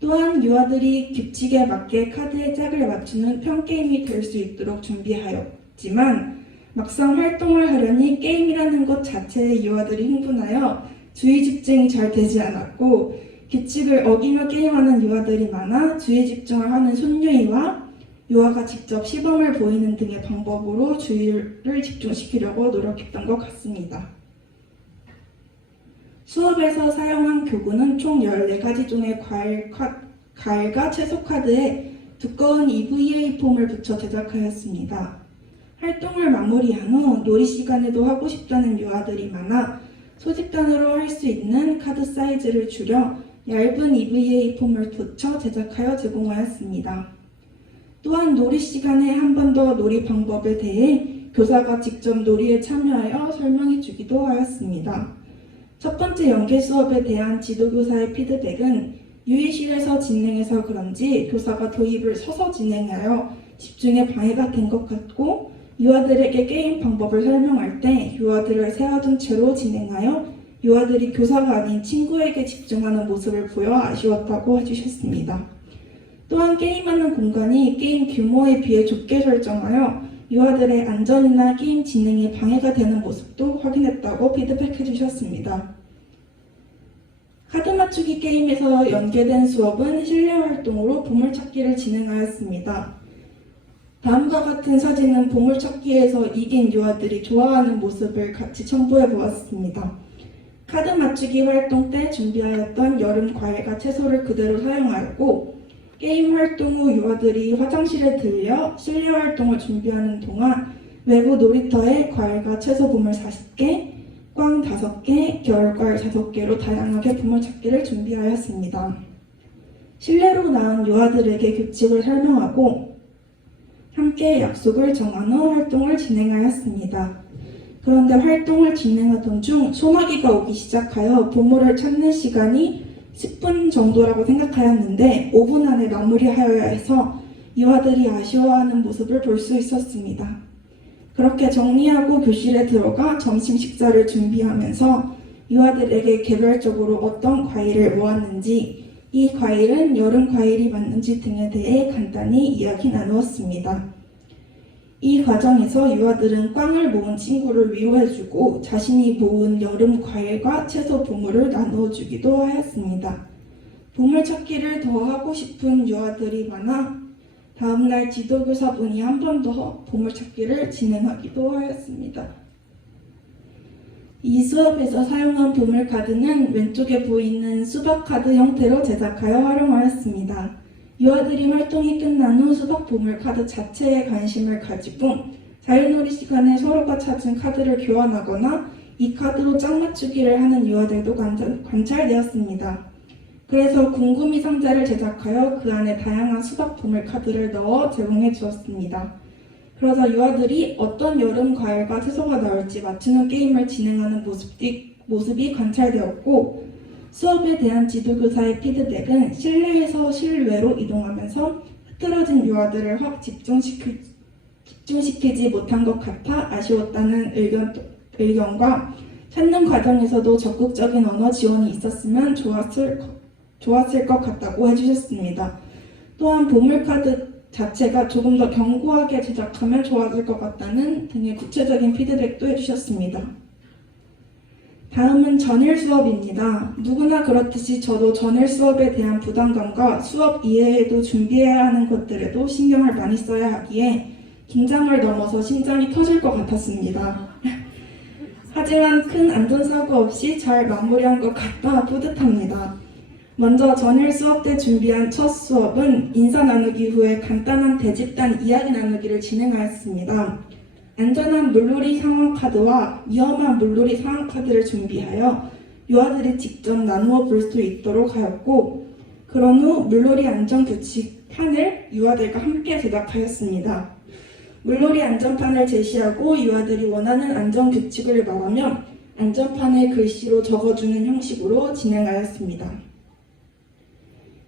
또한 유아들이 규칙에 맞게 카드의 짝을 맞추는 평게임이 될 수 있도록 준비하였지만 막상 활동을 하려니 게임이라는 것 자체에 유아들이 흥분하여 주의 집중이 잘 되지 않았고 규칙을 어기며 게임하는 유아들이 많아 주의 집중을 하는 손유이와 유아가 직접 시범을 보이는 등의 방법으로 주의를 집중시키려고 노력했던 것 같습니다. 수업에서 사용한 교구는 총 14가지 종의 과일과 채소 카드에 두꺼운 EVA 폼을 붙여 제작하였습니다. 활동을 마무리한 후 놀이 시간에도 하고 싶다는 유아들이 많아 소집단으로 할 수 있는 카드 사이즈를 줄여 얇은 EVA 폼을 붙여 제작하여 제공하였습니다. 또한 놀이 시간에 한 번 더 놀이 방법에 대해 교사가 직접 놀이에 참여하여 설명해 주기도 하였습니다. 첫 번째 연계 수업에 대한 지도교사의 피드백은 유의실에서 진행해서 그런지 교사가 도입을 서서 진행하여 집중에 방해가 된 것 같고 유아들에게 게임 방법을 설명할 때 유아들을 세워둔 채로 진행하여 유아들이 교사가 아닌 친구에게 집중하는 모습을 보여 아쉬웠다고 해주셨습니다. 또한 게임하는 공간이 게임 규모에 비해 좁게 설정하여 유아들의 안전이나 게임 진행에 방해가 되는 모습도 확인했다고 피드백해 주셨습니다. 카드 맞추기 게임에서 연계된 수업은 실내 활동으로 보물찾기를 진행하였습니다. 다음과 같은 사진은 보물찾기에서 이긴 유아들이 좋아하는 모습을 같이 첨부해 보았습니다. 카드 맞추기 활동 때 준비하였던 여름 과일과 채소를 그대로 사용하였고 게임 활동 후 유아들이 화장실에 들려 실내 활동을 준비하는 동안 외부 놀이터에 과일과 채소 보물 40개, 꽝 5개, 겨울과일 5개로 다양하게 보물찾기를 준비하였습니다. 실내로 나온 유아들에게 규칙을 설명하고 함께 약속을 정한 후 활동을 진행하였습니다. 그런데 활동을 진행하던 중 소나기가 오기 시작하여 보물을 찾는 시간이 10분 정도라고 생각하였는데 5분 안에 마무리하여야 해서 유아들이 아쉬워하는 모습을 볼 수 있었습니다. 그렇게 정리하고 교실에 들어가 점심 식사를 준비하면서 유아들에게 개별적으로 어떤 과일을 모았는지 이 과일은 여름 과일이 맞는지 등에 대해 간단히 이야기 나누었습니다. 이 과정에서 유아들은 꽝을 모은 친구를 위로해주고 자신이 모은 여름 과일과 채소 보물을 나누어주기도 하였습니다. 보물찾기를 더 하고 싶은 유아들이 많아 다음날 지도교사분이 한 번 더 보물찾기를 진행하기도 하였습니다. 이 수업에서 사용한 보물카드는 왼쪽에 보이는 수박카드 형태로 제작하여 활용하였습니다. 유아들이 활동이 끝난 후 수박 보물카드 자체에 관심을 가지고 자유놀이 시간에 서로가 찾은 카드를 교환하거나 이 카드로 짝 맞추기를 하는 유아들도 관찰되었습니다. 그래서 궁금이 상자를 제작하여 그 안에 다양한 수박 보물카드를 넣어 제공해 주었습니다. 그러자 유아들이 어떤 여름 과일과 채소가 나올지 맞추는 게임을 진행하는 모습이 관찰되었고 수업에 대한 지도교사의 피드백은 실내에서 실외로 이동하면서 흐트러진 유아들을 확 집중시키지 못한 것 같아 아쉬웠다는 의견과 찾는 과정에서도 적극적인 언어 지원이 있었으면 좋았을 것 같다고 해주셨습니다. 또한 보물카드 자체가 조금 더 견고하게 제작하면 좋아질 것 같다는 등의 구체적인 피드백도 해주셨습니다. 다음은 전일 수업입니다. 누구나 그렇듯이 저도 전일 수업에 대한 부담감과 수업 이외에도 준비해야 하는 것들에도 신경을 많이 써야 하기에 긴장을 넘어서 심장이 터질 것 같았습니다. 하지만 큰 안전사고 없이 잘 마무리한 것 같아 뿌듯합니다. 먼저 전일 수업 때 준비한 첫 수업은 인사 나누기 후에 간단한 대집단 이야기 나누기를 진행하였습니다. 안전한 물놀이 상황 카드와 위험한 물놀이 상황 카드를 준비하여 유아들이 직접 나누어 볼 수 있도록 하였고, 그런 후 물놀이 안전 규칙 판을 유아들과 함께 제작하였습니다. 물놀이 안전판을 제시하고 유아들이 원하는 안전 규칙을 말하면 안전판에 글씨로 적어주는 형식으로 진행하였습니다.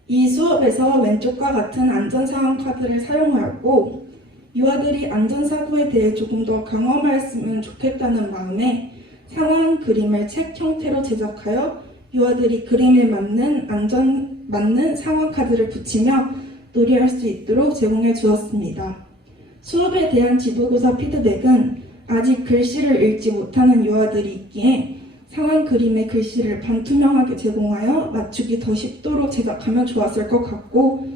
이 수업에서 왼쪽과 같은 안전상황 카드를 사용하였고, 유아들이 안전사고에 대해 조금 더 경험하였으면 좋겠다는 마음에 상황 그림을 책 형태로 제작하여 유아들이 그림에 맞는 상황 카드를 붙이며 놀이할 수 있도록 제공해 주었습니다. 수업에 대한 지도교사 피드백은 아직 글씨를 읽지 못하는 유아들이 있기에 상황 그림의 글씨를 반투명하게 제공하여 맞추기 더 쉽도록 제작하면 좋았을 것 같고,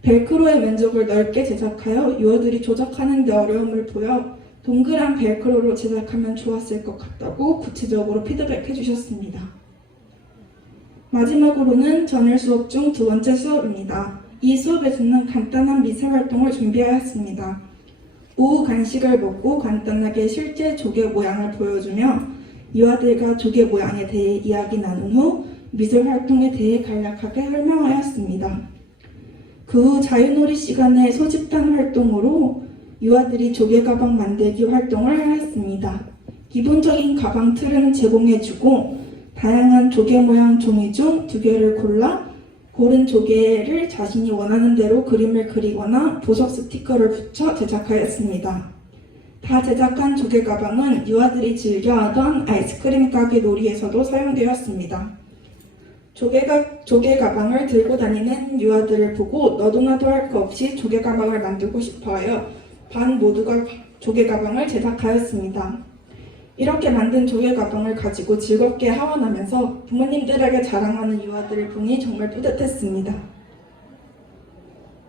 벨크로의 면적을 넓게 제작하여 유아들이 조작하는 데 어려움을 보여 동그란 벨크로로 제작하면 좋았을 것 같다고 구체적으로 피드백해 주셨습니다. 마지막으로는 전일 수업 중 두 번째 수업입니다. 이 수업에서는 간단한 미술활동을 준비하였습니다. 오후 간식을 먹고 간단하게 실제 조개 모양을 보여주며 유아들과 조개 모양에 대해 이야기 나눈 후 미술 활동에 대해 간략하게 설명하였습니다. 그 후 자유놀이 시간에 소집단 활동으로 유아들이 조개 가방 만들기 활동을 하였습니다. 기본적인 가방 틀은 제공해주고 다양한 조개 모양 종이 중 2개를 골라 고른 조개를 자신이 원하는 대로 그림을 그리거나 보석 스티커를 붙여 제작하였습니다. 다 제작한 조개 가방은 유아들이 즐겨하던 아이스크림 가게 놀이에서도 사용되었습니다. 조개 가방을 들고 다니는 유아들을 보고 너도 나도 할 거 없이 조개 가방을 만들고 싶어하여 반 모두가 조개 가방을 제작하였습니다. 이렇게 만든 조개 가방을 가지고 즐겁게 하원하면서 부모님들에게 자랑하는 유아들을 보니 정말 뿌듯했습니다.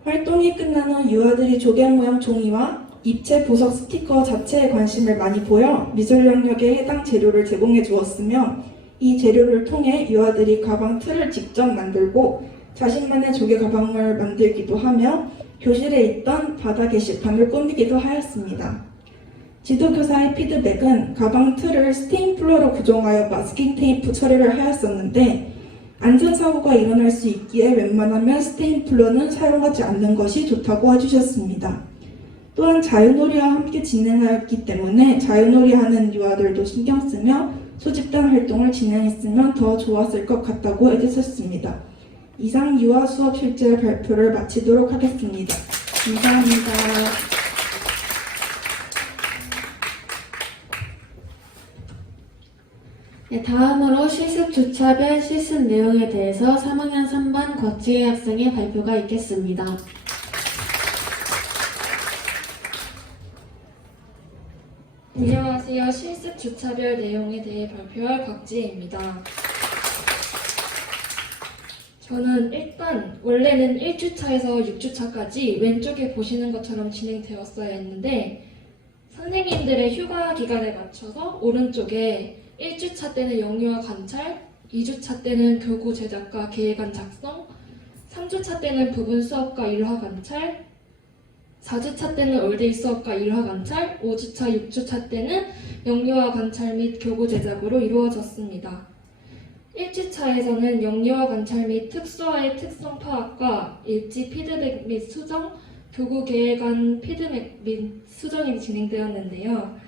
활동이 끝난 후 유아들이 조개 모양 종이와 입체 보석 스티커 자체에 관심을 많이 보여 미술 영역에 해당 재료를 제공해 주었으며, 이 재료를 통해 유아들이 가방 틀을 직접 만들고 자신만의 조개 가방을 만들기도 하며 교실에 있던 바다 게시판을 꾸미기도 하였습니다. 지도교사의 피드백은 가방 틀을 스테인플러로 고정하여 마스킹 테이프 처리를 하였었는데 안전사고가 일어날 수 있기에 웬만하면 스테인플러는 사용하지 않는 것이 좋다고 해주셨습니다. 또한 자유놀이와 함께 진행하였기 때문에 자유놀이하는 유아들도 신경 쓰며 소집단 활동을 진행했으면 더 좋았을 것 같다고 해주셨습니다. 이상 유아 수업 실제 발표를 마치도록 하겠습니다. 감사합니다. 네, 다음으로 실습 주차별 실습 내용에 대해서 3학년 3반 곽지혜 학생의 발표가 있겠습니다. 안녕하세요. 실습 주차별 내용에 대해 발표할 곽지혜입니다. 저는 일단 원래는 1주차에서 6주차까지 왼쪽에 보시는 것처럼 진행되었어야 했는데 선생님들의 휴가 기간에 맞춰서 오른쪽에 1주차 때는 영유아 관찰, 2주차 때는 교구 제작과 계획안 작성, 3주차 때는 부분 수업과 일화 관찰, 4주차 때는 올데이 수업과 일화 관찰, 5주차, 6주차 때는 영유아 관찰 및 교구 제작으로 이루어졌습니다. 1주차에서는 영유아 관찰 및 특수화의 특성 파악과 일지 피드백 및 수정, 교구 계획안 피드백 및 수정이 진행되었는데요.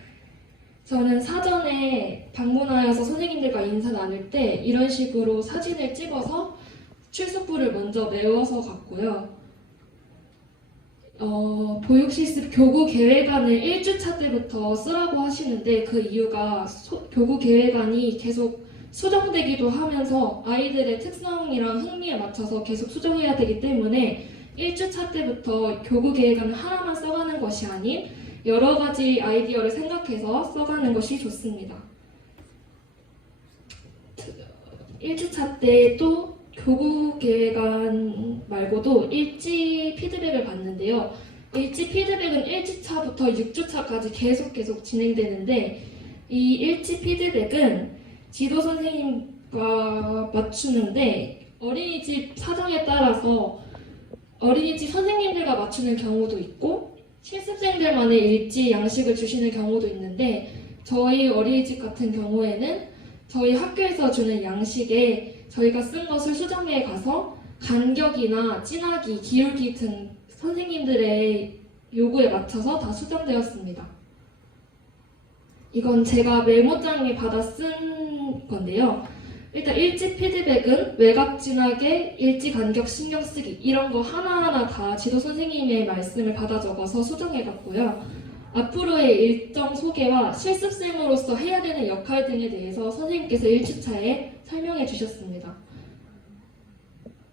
저는 사전에 방문하여서 선생님들과 인사 나눌 때 이런 식으로 사진을 찍어서 출석부를 먼저 메워서 갔고요. 보육실습 교구 계획안을 1주차 때부터 쓰라고 하시는데 그 이유가 교구 계획안이 계속 수정되기도 하면서 아이들의 특성이랑 흥미에 맞춰서 계속 수정해야 되기 때문에 1주차 때부터 교구 계획안을 하나만 써가는 것이 아닌 여러 가지 아이디어를 생각해서 써가는 것이 좋습니다. 1주차 때 또 교구 계획안 말고도 일지 피드백을 받는데요. 일지 피드백은 1주차부터 6주차까지 계속 진행되는데 이 일지 피드백은 지도 선생님과 맞추는데 어린이집 사정에 따라서 어린이집 선생님들과 맞추는 경우도 있고 실습생들만의 일지 양식을 주시는 경우도 있는데 저희 어린이집 같은 경우에는 저희 학교에서 주는 양식에 저희가 쓴 것을 수정해 가서 간격이나 진하기, 기울기 등 선생님들의 요구에 맞춰서 다 수정되었습니다. 이건 제가 메모장에 받아 쓴 건데요. 일단 일지 피드백은 외곽 진하게, 일지 간격 신경 쓰기 이런 거 하나하나 다 지도 선생님의 말씀을 받아 적어서 수정해 갔고요. 앞으로의 일정 소개와 실습생으로서 해야 되는 역할 등에 대해서 선생님께서 1주차에 설명해 주셨습니다.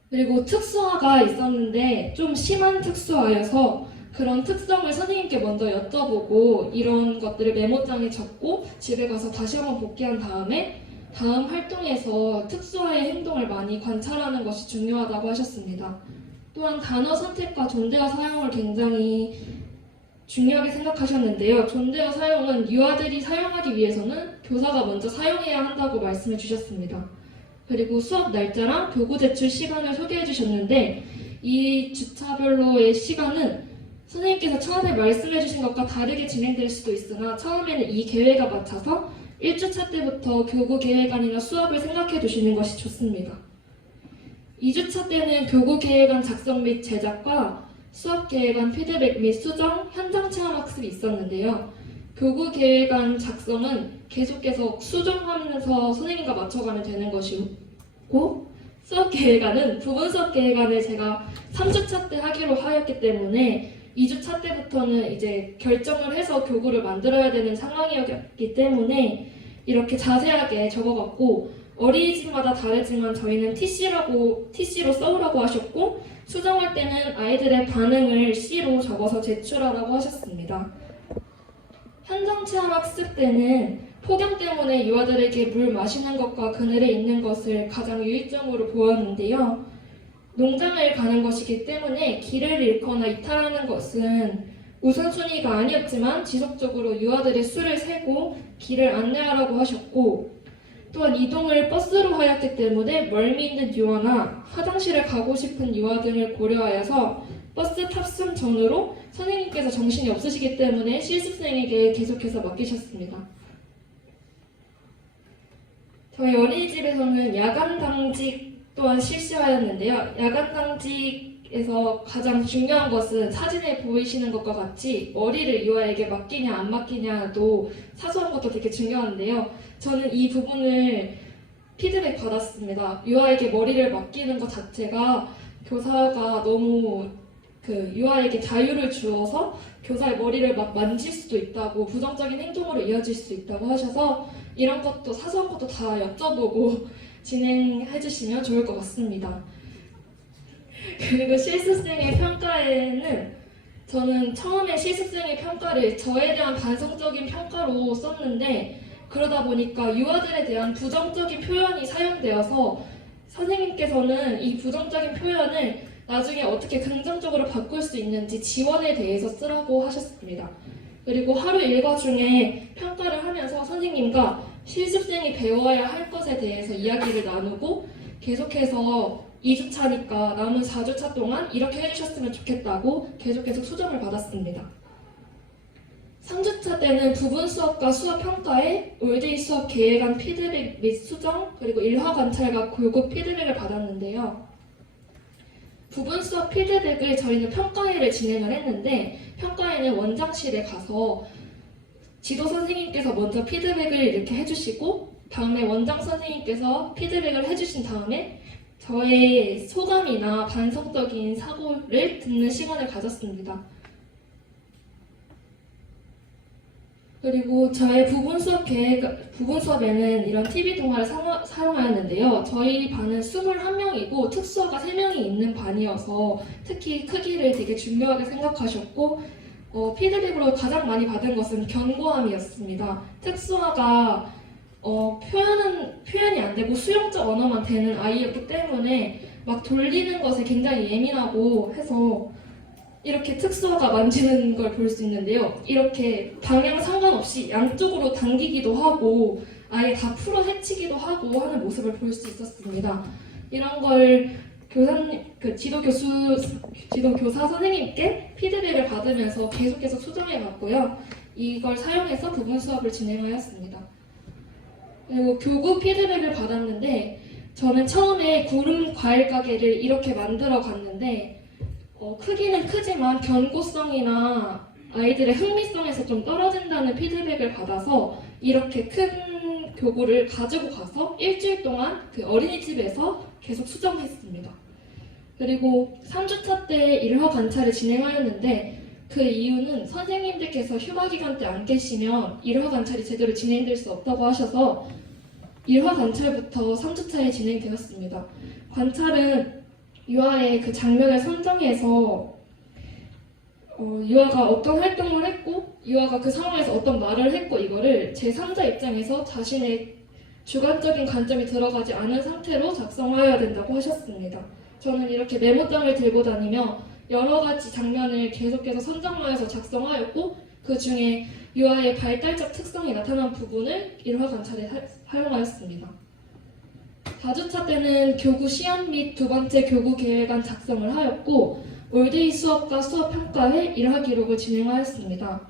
그리고 특수화가 있었는데 좀 심한 특수화여서 그런 특성을 선생님께 먼저 여쭤보고 이런 것들을 메모장에 적고 집에 가서 다시 한번 복귀한 다음에 다음 활동에서 특수화의 행동을 많이 관찰하는 것이 중요하다고 하셨습니다. 또한 단어 선택과 존대어 사용을 굉장히 중요하게 생각하셨는데요. 존대어 사용은 유아들이 사용하기 위해서는 교사가 먼저 사용해야 한다고 말씀해 주셨습니다. 그리고 수업 날짜랑 교구 제출 시간을 소개해 주셨는데 이 주차별로의 시간은 선생님께서 처음에 말씀해 주신 것과 다르게 진행될 수도 있으나 처음에는 이 계획에 맞춰서 1주차 때부터 교구 계획안이나 수업을 생각해 두시는 것이 좋습니다. 2주차 때는 교구 계획안 작성 및 제작과 수업 계획안 피드백 및 수정, 현장 체험 학습이 있었는데요. 교구 계획안 작성은 계속해서 수정하면서 선생님과 맞춰가면 되는 것이고 수업 계획안은 부분 수업 계획안을 제가 3주차 때 하기로 하였기 때문에 2주차 때부터는 이제 결정을 해서 교구를 만들어야 되는 상황이었기 때문에 이렇게 자세하게 적어갖고 어린이집마다 다르지만 저희는 TC로 써오라고 하셨고 수정할 때는 아이들의 반응을 C로 적어서 제출하라고 하셨습니다. 현장 체험 학습 때는 폭염 때문에 유아들에게 물 마시는 것과 그늘에 있는 것을 가장 유의점으로 보았는데요. 농장을 가는 것이기 때문에 길을 잃거나 이탈하는 것은 우선순위가 아니었지만 지속적으로 유아들의 수를 세고 길을 안내하라고 하셨고 또한 이동을 버스로 하였기 때문에 멀미 있는 유아나 화장실을 가고 싶은 유아 등을 고려하여서 버스 탑승 전후로 선생님께서 정신이 없으시기 때문에 실습생에게 계속해서 맡기셨습니다. 저희 어린이집에서는 야간 당직 또한 실시하였는데요. 야간 당직에서 가장 중요한 것은 사진에 보이시는 것과 같이 머리를 유아에게 맡기냐 안 맡기냐도 사소한 것도 되게 중요한데요. 저는 이 부분을 피드백 받았습니다. 유아에게 머리를 맡기는 것 자체가 교사가 너무 유아에게 자유를 주어서 교사의 머리를 막 만질 수도 있다고 부정적인 행동으로 이어질 수 있다고 하셔서 이런 것도 사소한 것도 다 여쭤보고 진행해 주시면 좋을 것 같습니다. 그리고 실습생의 평가에는 저는 처음에 실습생의 평가를 저에 대한 반성적인 평가로 썼는데 그러다 보니까 유아들에 대한 부정적인 표현이 사용되어서 선생님께서는 이 부정적인 표현을 나중에 어떻게 긍정적으로 바꿀 수 있는지 지원에 대해서 쓰라고 하셨습니다. 그리고 하루 일과 중에 평가를 하면서 선생님과 실습생이 배워야 할 것에 대해서 이야기를 나누고 계속해서 2주차니까 남은 4주차 동안 이렇게 해주셨으면 좋겠다고 계속해서 수정을 받았습니다. 3주차 때는 부분 수업과 수업 평가에 올데이 수업 계획안 피드백 및 수정 그리고 일화 관찰과 교구 피드백을 받았는데요. 부분 수업 피드백을 저희는 평가회를 진행을 했는데 평가회는 원장실에 가서 지도 선생님께서 먼저 피드백을 이렇게 해주시고 다음에 원장 선생님께서 피드백을 해주신 다음에 저의 소감이나 반성적인 사고를 듣는 시간을 가졌습니다. 그리고 저의 부분 수업에는 이런 TV 동화를 사용하였는데요. 저희 반은 21명이고 특수화가 3명이 있는 반이어서 특히 크기를 되게 중요하게 생각하셨고 피드백으로 가장 많이 받은 것은 견고함이었습니다. 특수화가 표현이 안 되고 수용적 언어만 되는 아이였기 때문에 막 돌리는 것에 굉장히 예민하고 해서 이렇게 특수화가 만지는 걸 볼 수 있는데요. 이렇게 방향 상관없이 양쪽으로 당기기도 하고 아예 다 풀어 헤치기도 하고 하는 모습을 볼 수 있었습니다. 이런 걸 지도교사 선생님께 피드백을 받으면서 계속해서 수정해 갔고요. 이걸 사용해서 부분 수업을 진행하였습니다. 그리고 교구 피드백을 받았는데 저는 처음에 구름 과일 가게를 이렇게 만들어 갔는데 크기는 크지만 견고성이나 아이들의 흥미성에서 좀 떨어진다는 피드백을 받아서 이렇게 큰 교구를 가지고 가서 일주일 동안 그 어린이집에서 계속 수정했습니다. 그리고 3주차 때 일화 관찰을 진행하였는데 그 이유는 선생님들께서 휴가 기간 때 안 계시면 일화 관찰이 제대로 진행될 수 없다고 하셔서 일화 관찰부터 3주차에 진행되었습니다. 관찰은 유아의 그 장면을 선정해서 유아가 어떤 활동을 했고 유아가 그 상황에서 어떤 말을 했고 이거를 제3자 입장에서 자신의 주관적인 관점이 들어가지 않은 상태로 작성하여야 된다고 하셨습니다. 저는 이렇게 메모장을 들고 다니며 여러 가지 장면을 계속해서 선정하여서 작성하였고 그 중에 유아의 발달적 특성이 나타난 부분을 일화 관찰에 사용하였습니다. 4주차 때는 교구 시연 및 두 번째 교구 계획안 작성을 하였고 올데이 수업과 수업 평가회 일화 기록을 진행하였습니다.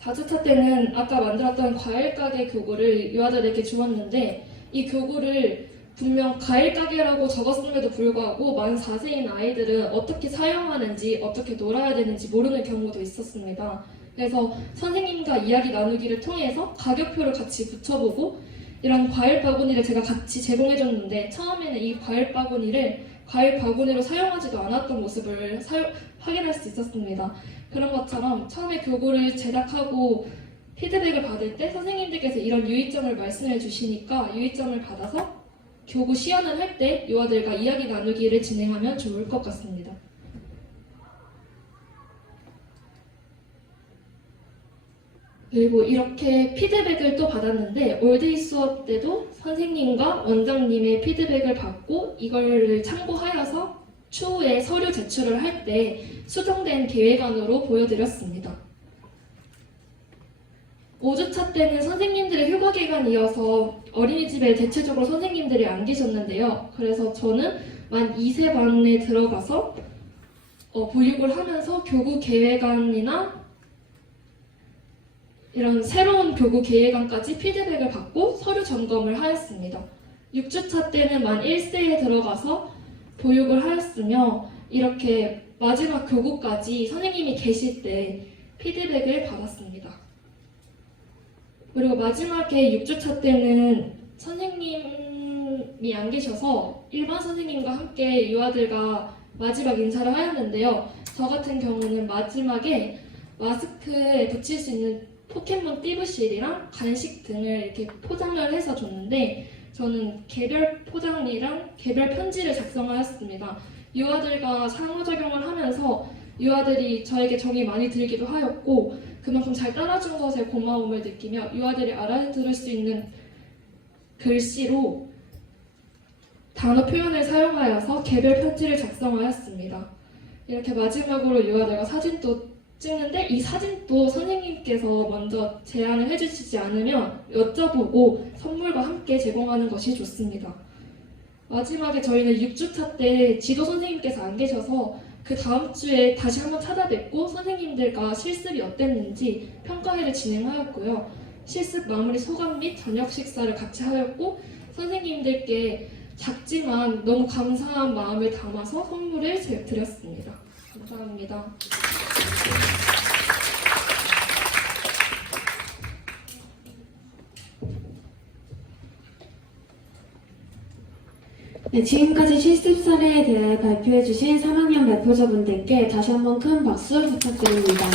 4주차 때는 아까 만들었던 과일 가게 교구를 유아들에게 주었는데 이 교구를 분명 과일 가게라고 적었음에도 불구하고 만 4세인 아이들은 어떻게 사용하는지 어떻게 놀아야 되는지 모르는 경우도 있었습니다. 그래서 선생님과 이야기 나누기를 통해서 가격표를 같이 붙여보고 이런 과일 바구니를 제가 같이 제공해줬는데 처음에는 이 과일 바구니를 과일 바구니로 사용하지도 않았던 모습을 확인할 수 있었습니다. 그런 것처럼 처음에 교구를 제작하고 피드백을 받을 때 선생님들께서 이런 유의점을 말씀해 주시니까 유의점을 받아서 교구 시연을 할 때 유아들과 이야기 나누기를 진행하면 좋을 것 같습니다. 그리고 이렇게 피드백을 또 받았는데 올데이 수업 때도 선생님과 원장님의 피드백을 받고 이걸 참고하여서 추후에 서류 제출을 할 때 수정된 계획안으로 보여드렸습니다. 5주차 때는 선생님들의 휴가 기간이어서 어린이집에 대체적으로 선생님들이 안 계셨는데요. 그래서 저는 만 2세 반에 들어가서 보육을 하면서 교구 계획안이나 이런 새로운 교구 계획안까지 피드백을 받고 서류 점검을 하였습니다. 6주차 때는 만 1세에 들어가서 보육을 하였으며 이렇게 마지막 교구까지 선생님이 계실 때 피드백을 받았습니다. 그리고 마지막에 6주차 때는 선생님이 안 계셔서 일반 선생님과 함께 유아들과 마지막 인사를 하였는데요. 저 같은 경우는 마지막에 마스크에 붙일 수 있는 포켓몬 띠부실이랑 간식 등을 이렇게 포장을 해서 줬는데 저는 개별 포장이랑 개별 편지를 작성하였습니다. 유아들과 상호작용을 하면서 유아들이 저에게 정이 많이 들기도 하였고 그만큼 잘 따라준 것에 고마움을 느끼며 유아들이 알아들을 수 있는 글씨로 단어 표현을 사용하여서 개별 편지를 작성하였습니다. 이렇게 마지막으로 유아들과 사진도 찍는데 이 사진도 선생님께서 먼저 제안을 해주시지 않으면 여쭤보고 선물과 함께 제공하는 것이 좋습니다. 마지막에 저희는 6주차 때 지도 선생님께서 안 계셔서 그 다음 주에 다시 한번 찾아뵙고 선생님들과 실습이 어땠는지 평가회를 진행하였고요. 실습 마무리 소감 및 저녁 식사를 같이 하였고 선생님들께 작지만 너무 감사한 마음을 담아서 선물을 드렸습니다. 감사합니다. 네, 지금까지 실습 사례에 대해 발표해주신 3학년 발표자분들께 다시 한번 큰 박수 부탁드립니다.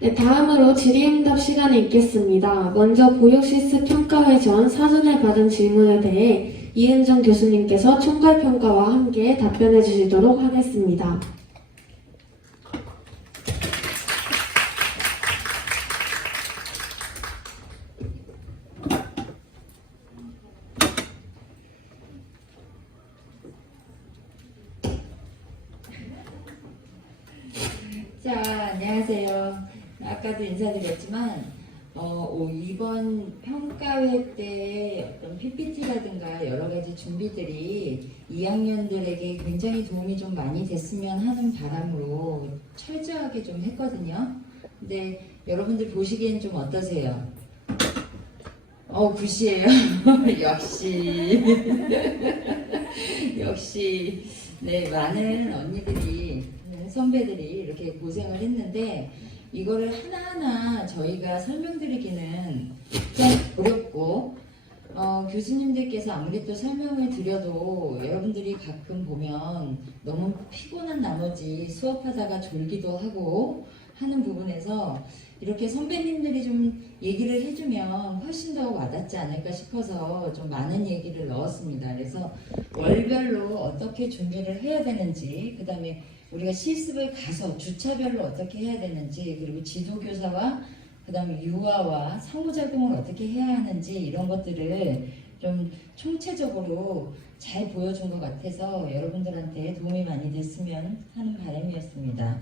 네, 다음으로 질의응답 시간이 있겠습니다. 먼저 보육실습 평가회 전 사전에 받은 질문에 대해 이은정 교수님께서 총괄평가와 함께 답변해 주시도록 하겠습니다. 자, 안녕하세요. 아까도 인사드렸지만, 이번 평가회 때 어떤 PPT라든가 여러 가지 준비들이 2학년들에게 굉장히 도움이 좀 많이 됐으면 하는 바람으로 철저하게 좀 했거든요. 근데 여러분들 보시기엔 좀 어떠세요? 굿이에요. 역시. 역시. 네, 많은 언니들이, 선배들이 이렇게 고생을 했는데, 이거를 하나하나 저희가 설명드리기는 좀 어렵고, 교수님들께서 아무리 또 설명을 드려도 여러분들이 가끔 보면 너무 피곤한 나머지 수업하다가 졸기도 하고 하는 부분에서 이렇게 선배님들이 좀 얘기를 해주면 훨씬 더 와닿지 않을까 싶어서 좀 많은 얘기를 넣었습니다. 그래서 월별로 어떻게 준비를 해야 되는지, 그 다음에 우리가 실습을 가서 주차별로 어떻게 해야 되는지, 그리고 지도교사와 그 다음에 유아와 상호작용을 어떻게 해야 하는지 이런 것들을 좀 총체적으로 잘 보여준 것 같아서 여러분들한테 도움이 많이 됐으면 하는 바람이었습니다.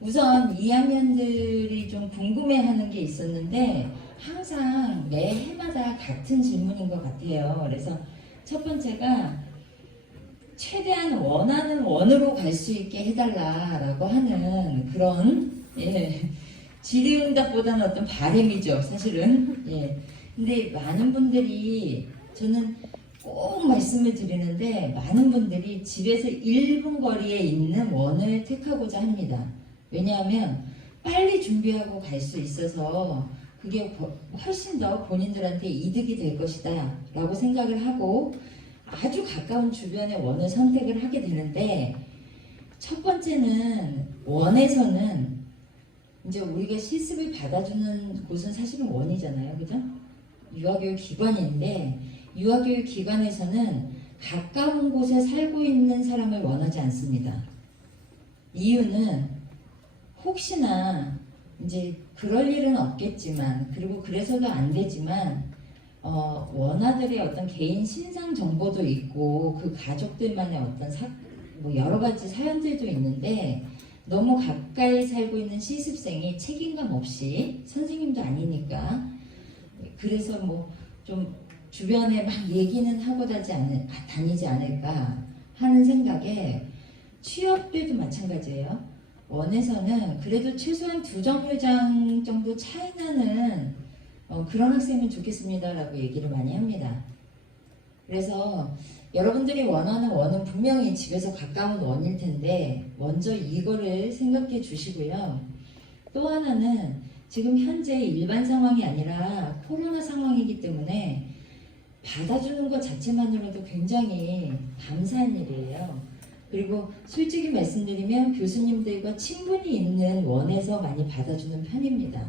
우선 2학년들이 좀 궁금해하는 게 있었는데 항상 매 해마다 같은 질문인 것 같아요. 그래서 첫 번째가 최대한 원하는 원으로 갈 수 있게 해달라라고 하는 그런 질의응답보다는 어떤 바람이죠, 사실은. 근데 많은 분들이 저는 꼭 말씀을 드리는데 많은 분들이 집에서 1분 거리에 있는 원을 택하고자 합니다. 왜냐하면 빨리 준비하고 갈 수 있어서 그게 훨씬 더 본인들한테 이득이 될 것이다 라고 생각을 하고 아주 가까운 주변의 원을 선택을 하게 되는데, 첫 번째는 원에서는 이제 우리가 실습을 받아주는 곳은 사실은 원이잖아요, 그죠? 유아교육 기관인데 유아교육 기관에서는 가까운 곳에 살고 있는 사람을 원하지 않습니다. 이유는 혹시나 이제 그럴 일은 없겠지만, 그리고 그래서도 안 되지만 원아들의 어떤 개인 신상 정보도 있고 그 가족들만의 어떤 뭐 여러 가지 사연들도 있는데 너무 가까이 살고 있는 실습생이 책임감 없이, 선생님도 아니니까, 그래서 뭐 좀 주변에 막 얘기는 하고 다니지 않을까 하는 생각에, 취업들도 마찬가지예요. 원에서는 그래도 최소한 2정류장 정도 차이 나는 그런 학생이면 좋겠습니다 라고 얘기를 많이 합니다. 그래서 여러분들이 원하는 원은 분명히 집에서 가까운 원일 텐데 먼저 이거를 생각해 주시고요. 또 하나는 지금 현재 일반 상황이 아니라 코로나 상황이기 때문에 받아주는 것 자체만으로도 굉장히 감사한 일이에요. 그리고 솔직히 말씀드리면 교수님들과 친분이 있는 원에서 많이 받아주는 편입니다.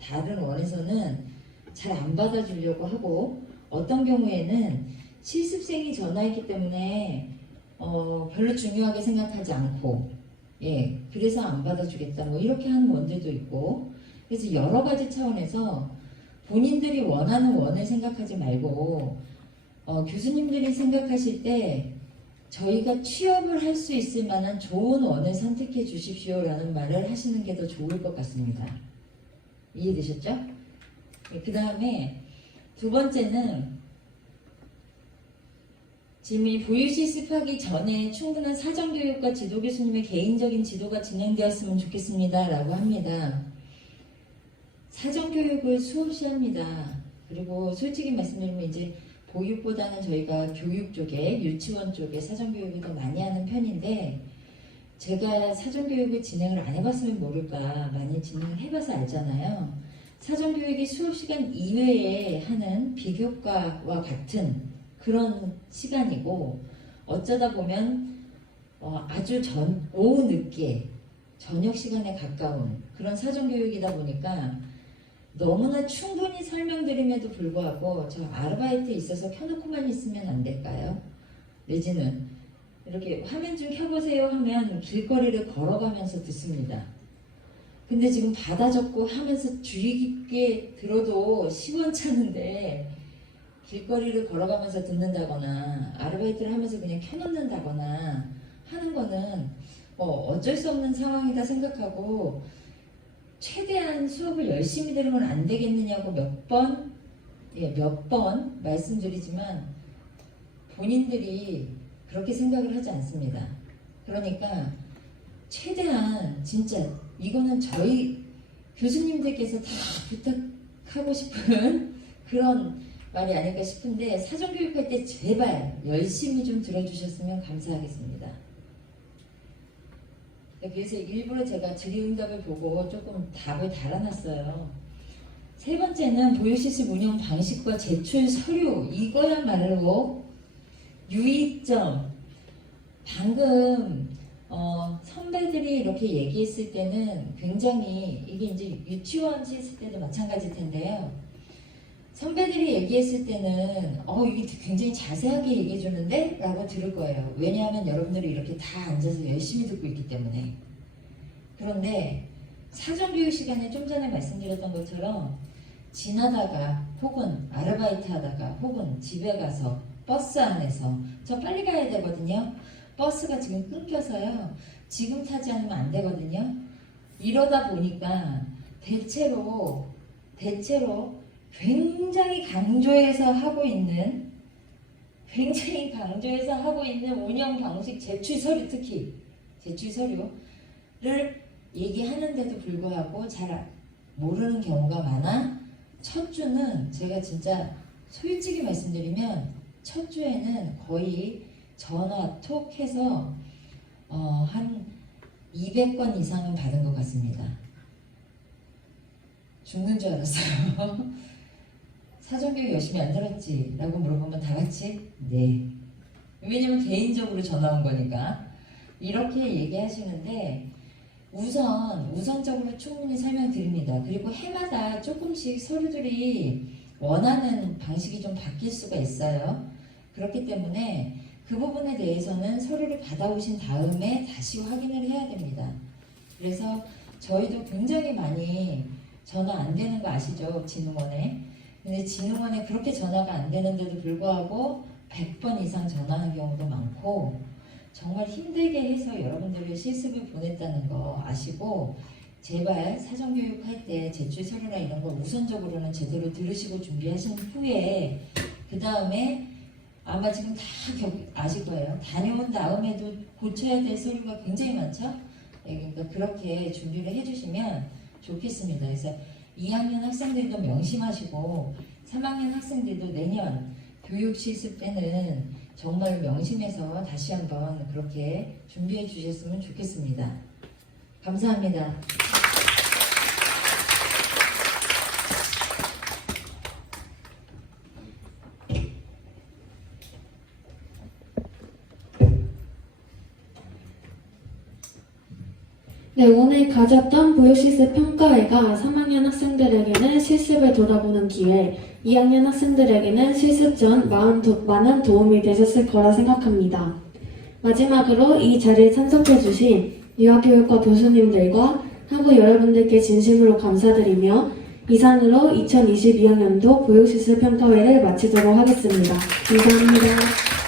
다른 원에서는 잘 안 받아주려고 하고, 어떤 경우에는 실습생이 전화했기 때문에 별로 중요하게 생각하지 않고, 그래서 안 받아주겠다 뭐 이렇게 하는 원들도 있고, 그래서 여러 가지 차원에서 본인들이 원하는 원을 생각하지 말고 교수님들이 생각하실 때 저희가 취업을 할 수 있을 만한 좋은 원을 선택해 주십시오라는 말을 하시는 게 더 좋을 것 같습니다. 이해되셨죠? 그 다음에 두 번째는 지금 이 보육실습하기 전에 충분한 사전교육과 지도교수님의 개인적인 지도가 진행되었으면 좋겠습니다 라고 합니다. 사전교육을 수없이 합니다. 그리고 솔직히 말씀드리면 이제 보육보다는 저희가 교육 쪽에, 유치원 쪽에 사전교육을 더 많이 하는 편인데, 제가 사전교육을 진행을 안 해봤으면 모를까, 많이 진행해봐서 알잖아요. 사전교육이 수업 시간 이외에 하는 비교과와 같은 그런 시간이고, 어쩌다 보면 아주 오후 늦게 저녁 시간에 가까운 그런 사전교육이다 보니까 너무나 충분히 설명드림에도 불구하고 저 아르바이트에 있어서 켜놓고만 있으면 안 될까요? 내지는 이렇게 화면 좀 켜보세요 하면 길거리를 걸어가면서 듣습니다. 근데 지금 받아 적고 하면서 주의 깊게 들어도 시원찮은데 길거리를 걸어가면서 듣는다거나 아르바이트를 하면서 그냥 켜놓는다거나 하는 거는 뭐 어쩔 수 없는 상황이다 생각하고 최대한 수업을 열심히 들으면 안 되겠느냐고 몇 번 말씀드리지만 본인들이 그렇게 생각을 하지 않습니다. 그러니까 최대한 진짜 이거는 저희 교수님들께서 다 부탁하고 싶은 그런 말이 아닐까 싶은데 사전교육할 때 제발 열심히 좀 들어주셨으면 감사하겠습니다. 그래서 일부러 제가 질의응답을 보고 조금 답을 달아놨어요. 세 번째는 보육시스템 운영 방식과 제출 서류, 이거야말로 유의점. 방금 선배들이 이렇게 얘기했을 때는 굉장히, 이게 이제 유치원 시스템 때도 마찬가지일 텐데요. 선배들이 얘기했을 때는 이게 굉장히 자세하게 얘기해 주는데? 라고 들을 거예요. 왜냐하면 여러분들이 이렇게 다 앉아서 열심히 듣고 있기 때문에. 그런데 사전교육 시간에 좀 전에 말씀드렸던 것처럼 지나다가 혹은 아르바이트 하다가 혹은 집에 가서 버스 안에서 저 빨리 가야 되거든요. 버스가 지금 끊겨서요. 지금 타지 않으면 안 되거든요. 이러다 보니까 대체로 굉장히 강조해서 하고 있는 운영 방식, 제출 서류, 특히 제출 서류를 얘기하는데도 불구하고 잘 모르는 경우가 많아. 첫 주는 제가 진짜 솔직히 말씀드리면 첫 주에는 거의 전화, 톡 해서 한 200건 이상은 받은 것 같습니다. 죽는 줄 알았어요. 사전교육 열심히 안 들었지? 라고 물어보면 다 같이 네. 왜냐면 개인적으로 전화 온 거니까. 이렇게 얘기하시는데 우선적으로 충분히 설명드립니다. 그리고 해마다 조금씩 서류들이 원하는 방식이 좀 바뀔 수가 있어요. 그렇기 때문에 그 부분에 대해서는 서류를 받아오신 다음에 다시 확인을 해야 됩니다. 그래서 저희도 굉장히 많이 전화 안 되는 거 아시죠? 진흥원에. 근데 진흥원에 그렇게 전화가 안 되는데도 불구하고 100번 이상 전화하는 경우도 많고 정말 힘들게 해서 여러분들을 실습을 보냈다는 거 아시고 제발 사전교육 할 때 제출 서류나 이런 거 우선적으로는 제대로 들으시고 준비하신 후에 그 다음에 아마 지금 다 아실 거예요. 다녀온 다음에도 고쳐야 될 서류가 굉장히 많죠? 그러니까 그렇게 준비를 해주시면 좋겠습니다. 그래서 2학년 학생들도 명심하시고 3학년 학생들도 내년 교육 실습 때는 정말 명심해서 다시 한번 그렇게 준비해 주셨으면 좋겠습니다. 감사합니다. 네, 오늘 가졌던 보육실습 평가회가 3학년 학생들에게는 실습을 돌아보는 기회, 2학년 학생들에게는 실습 전 많은 도움이 되셨을 거라 생각합니다. 마지막으로 이 자리에 참석해주신 유아교육과 교수님들과 학우 여러분들께 진심으로 감사드리며 이상으로 2022학년도 보육실습 평가회를 마치도록 하겠습니다. 감사합니다.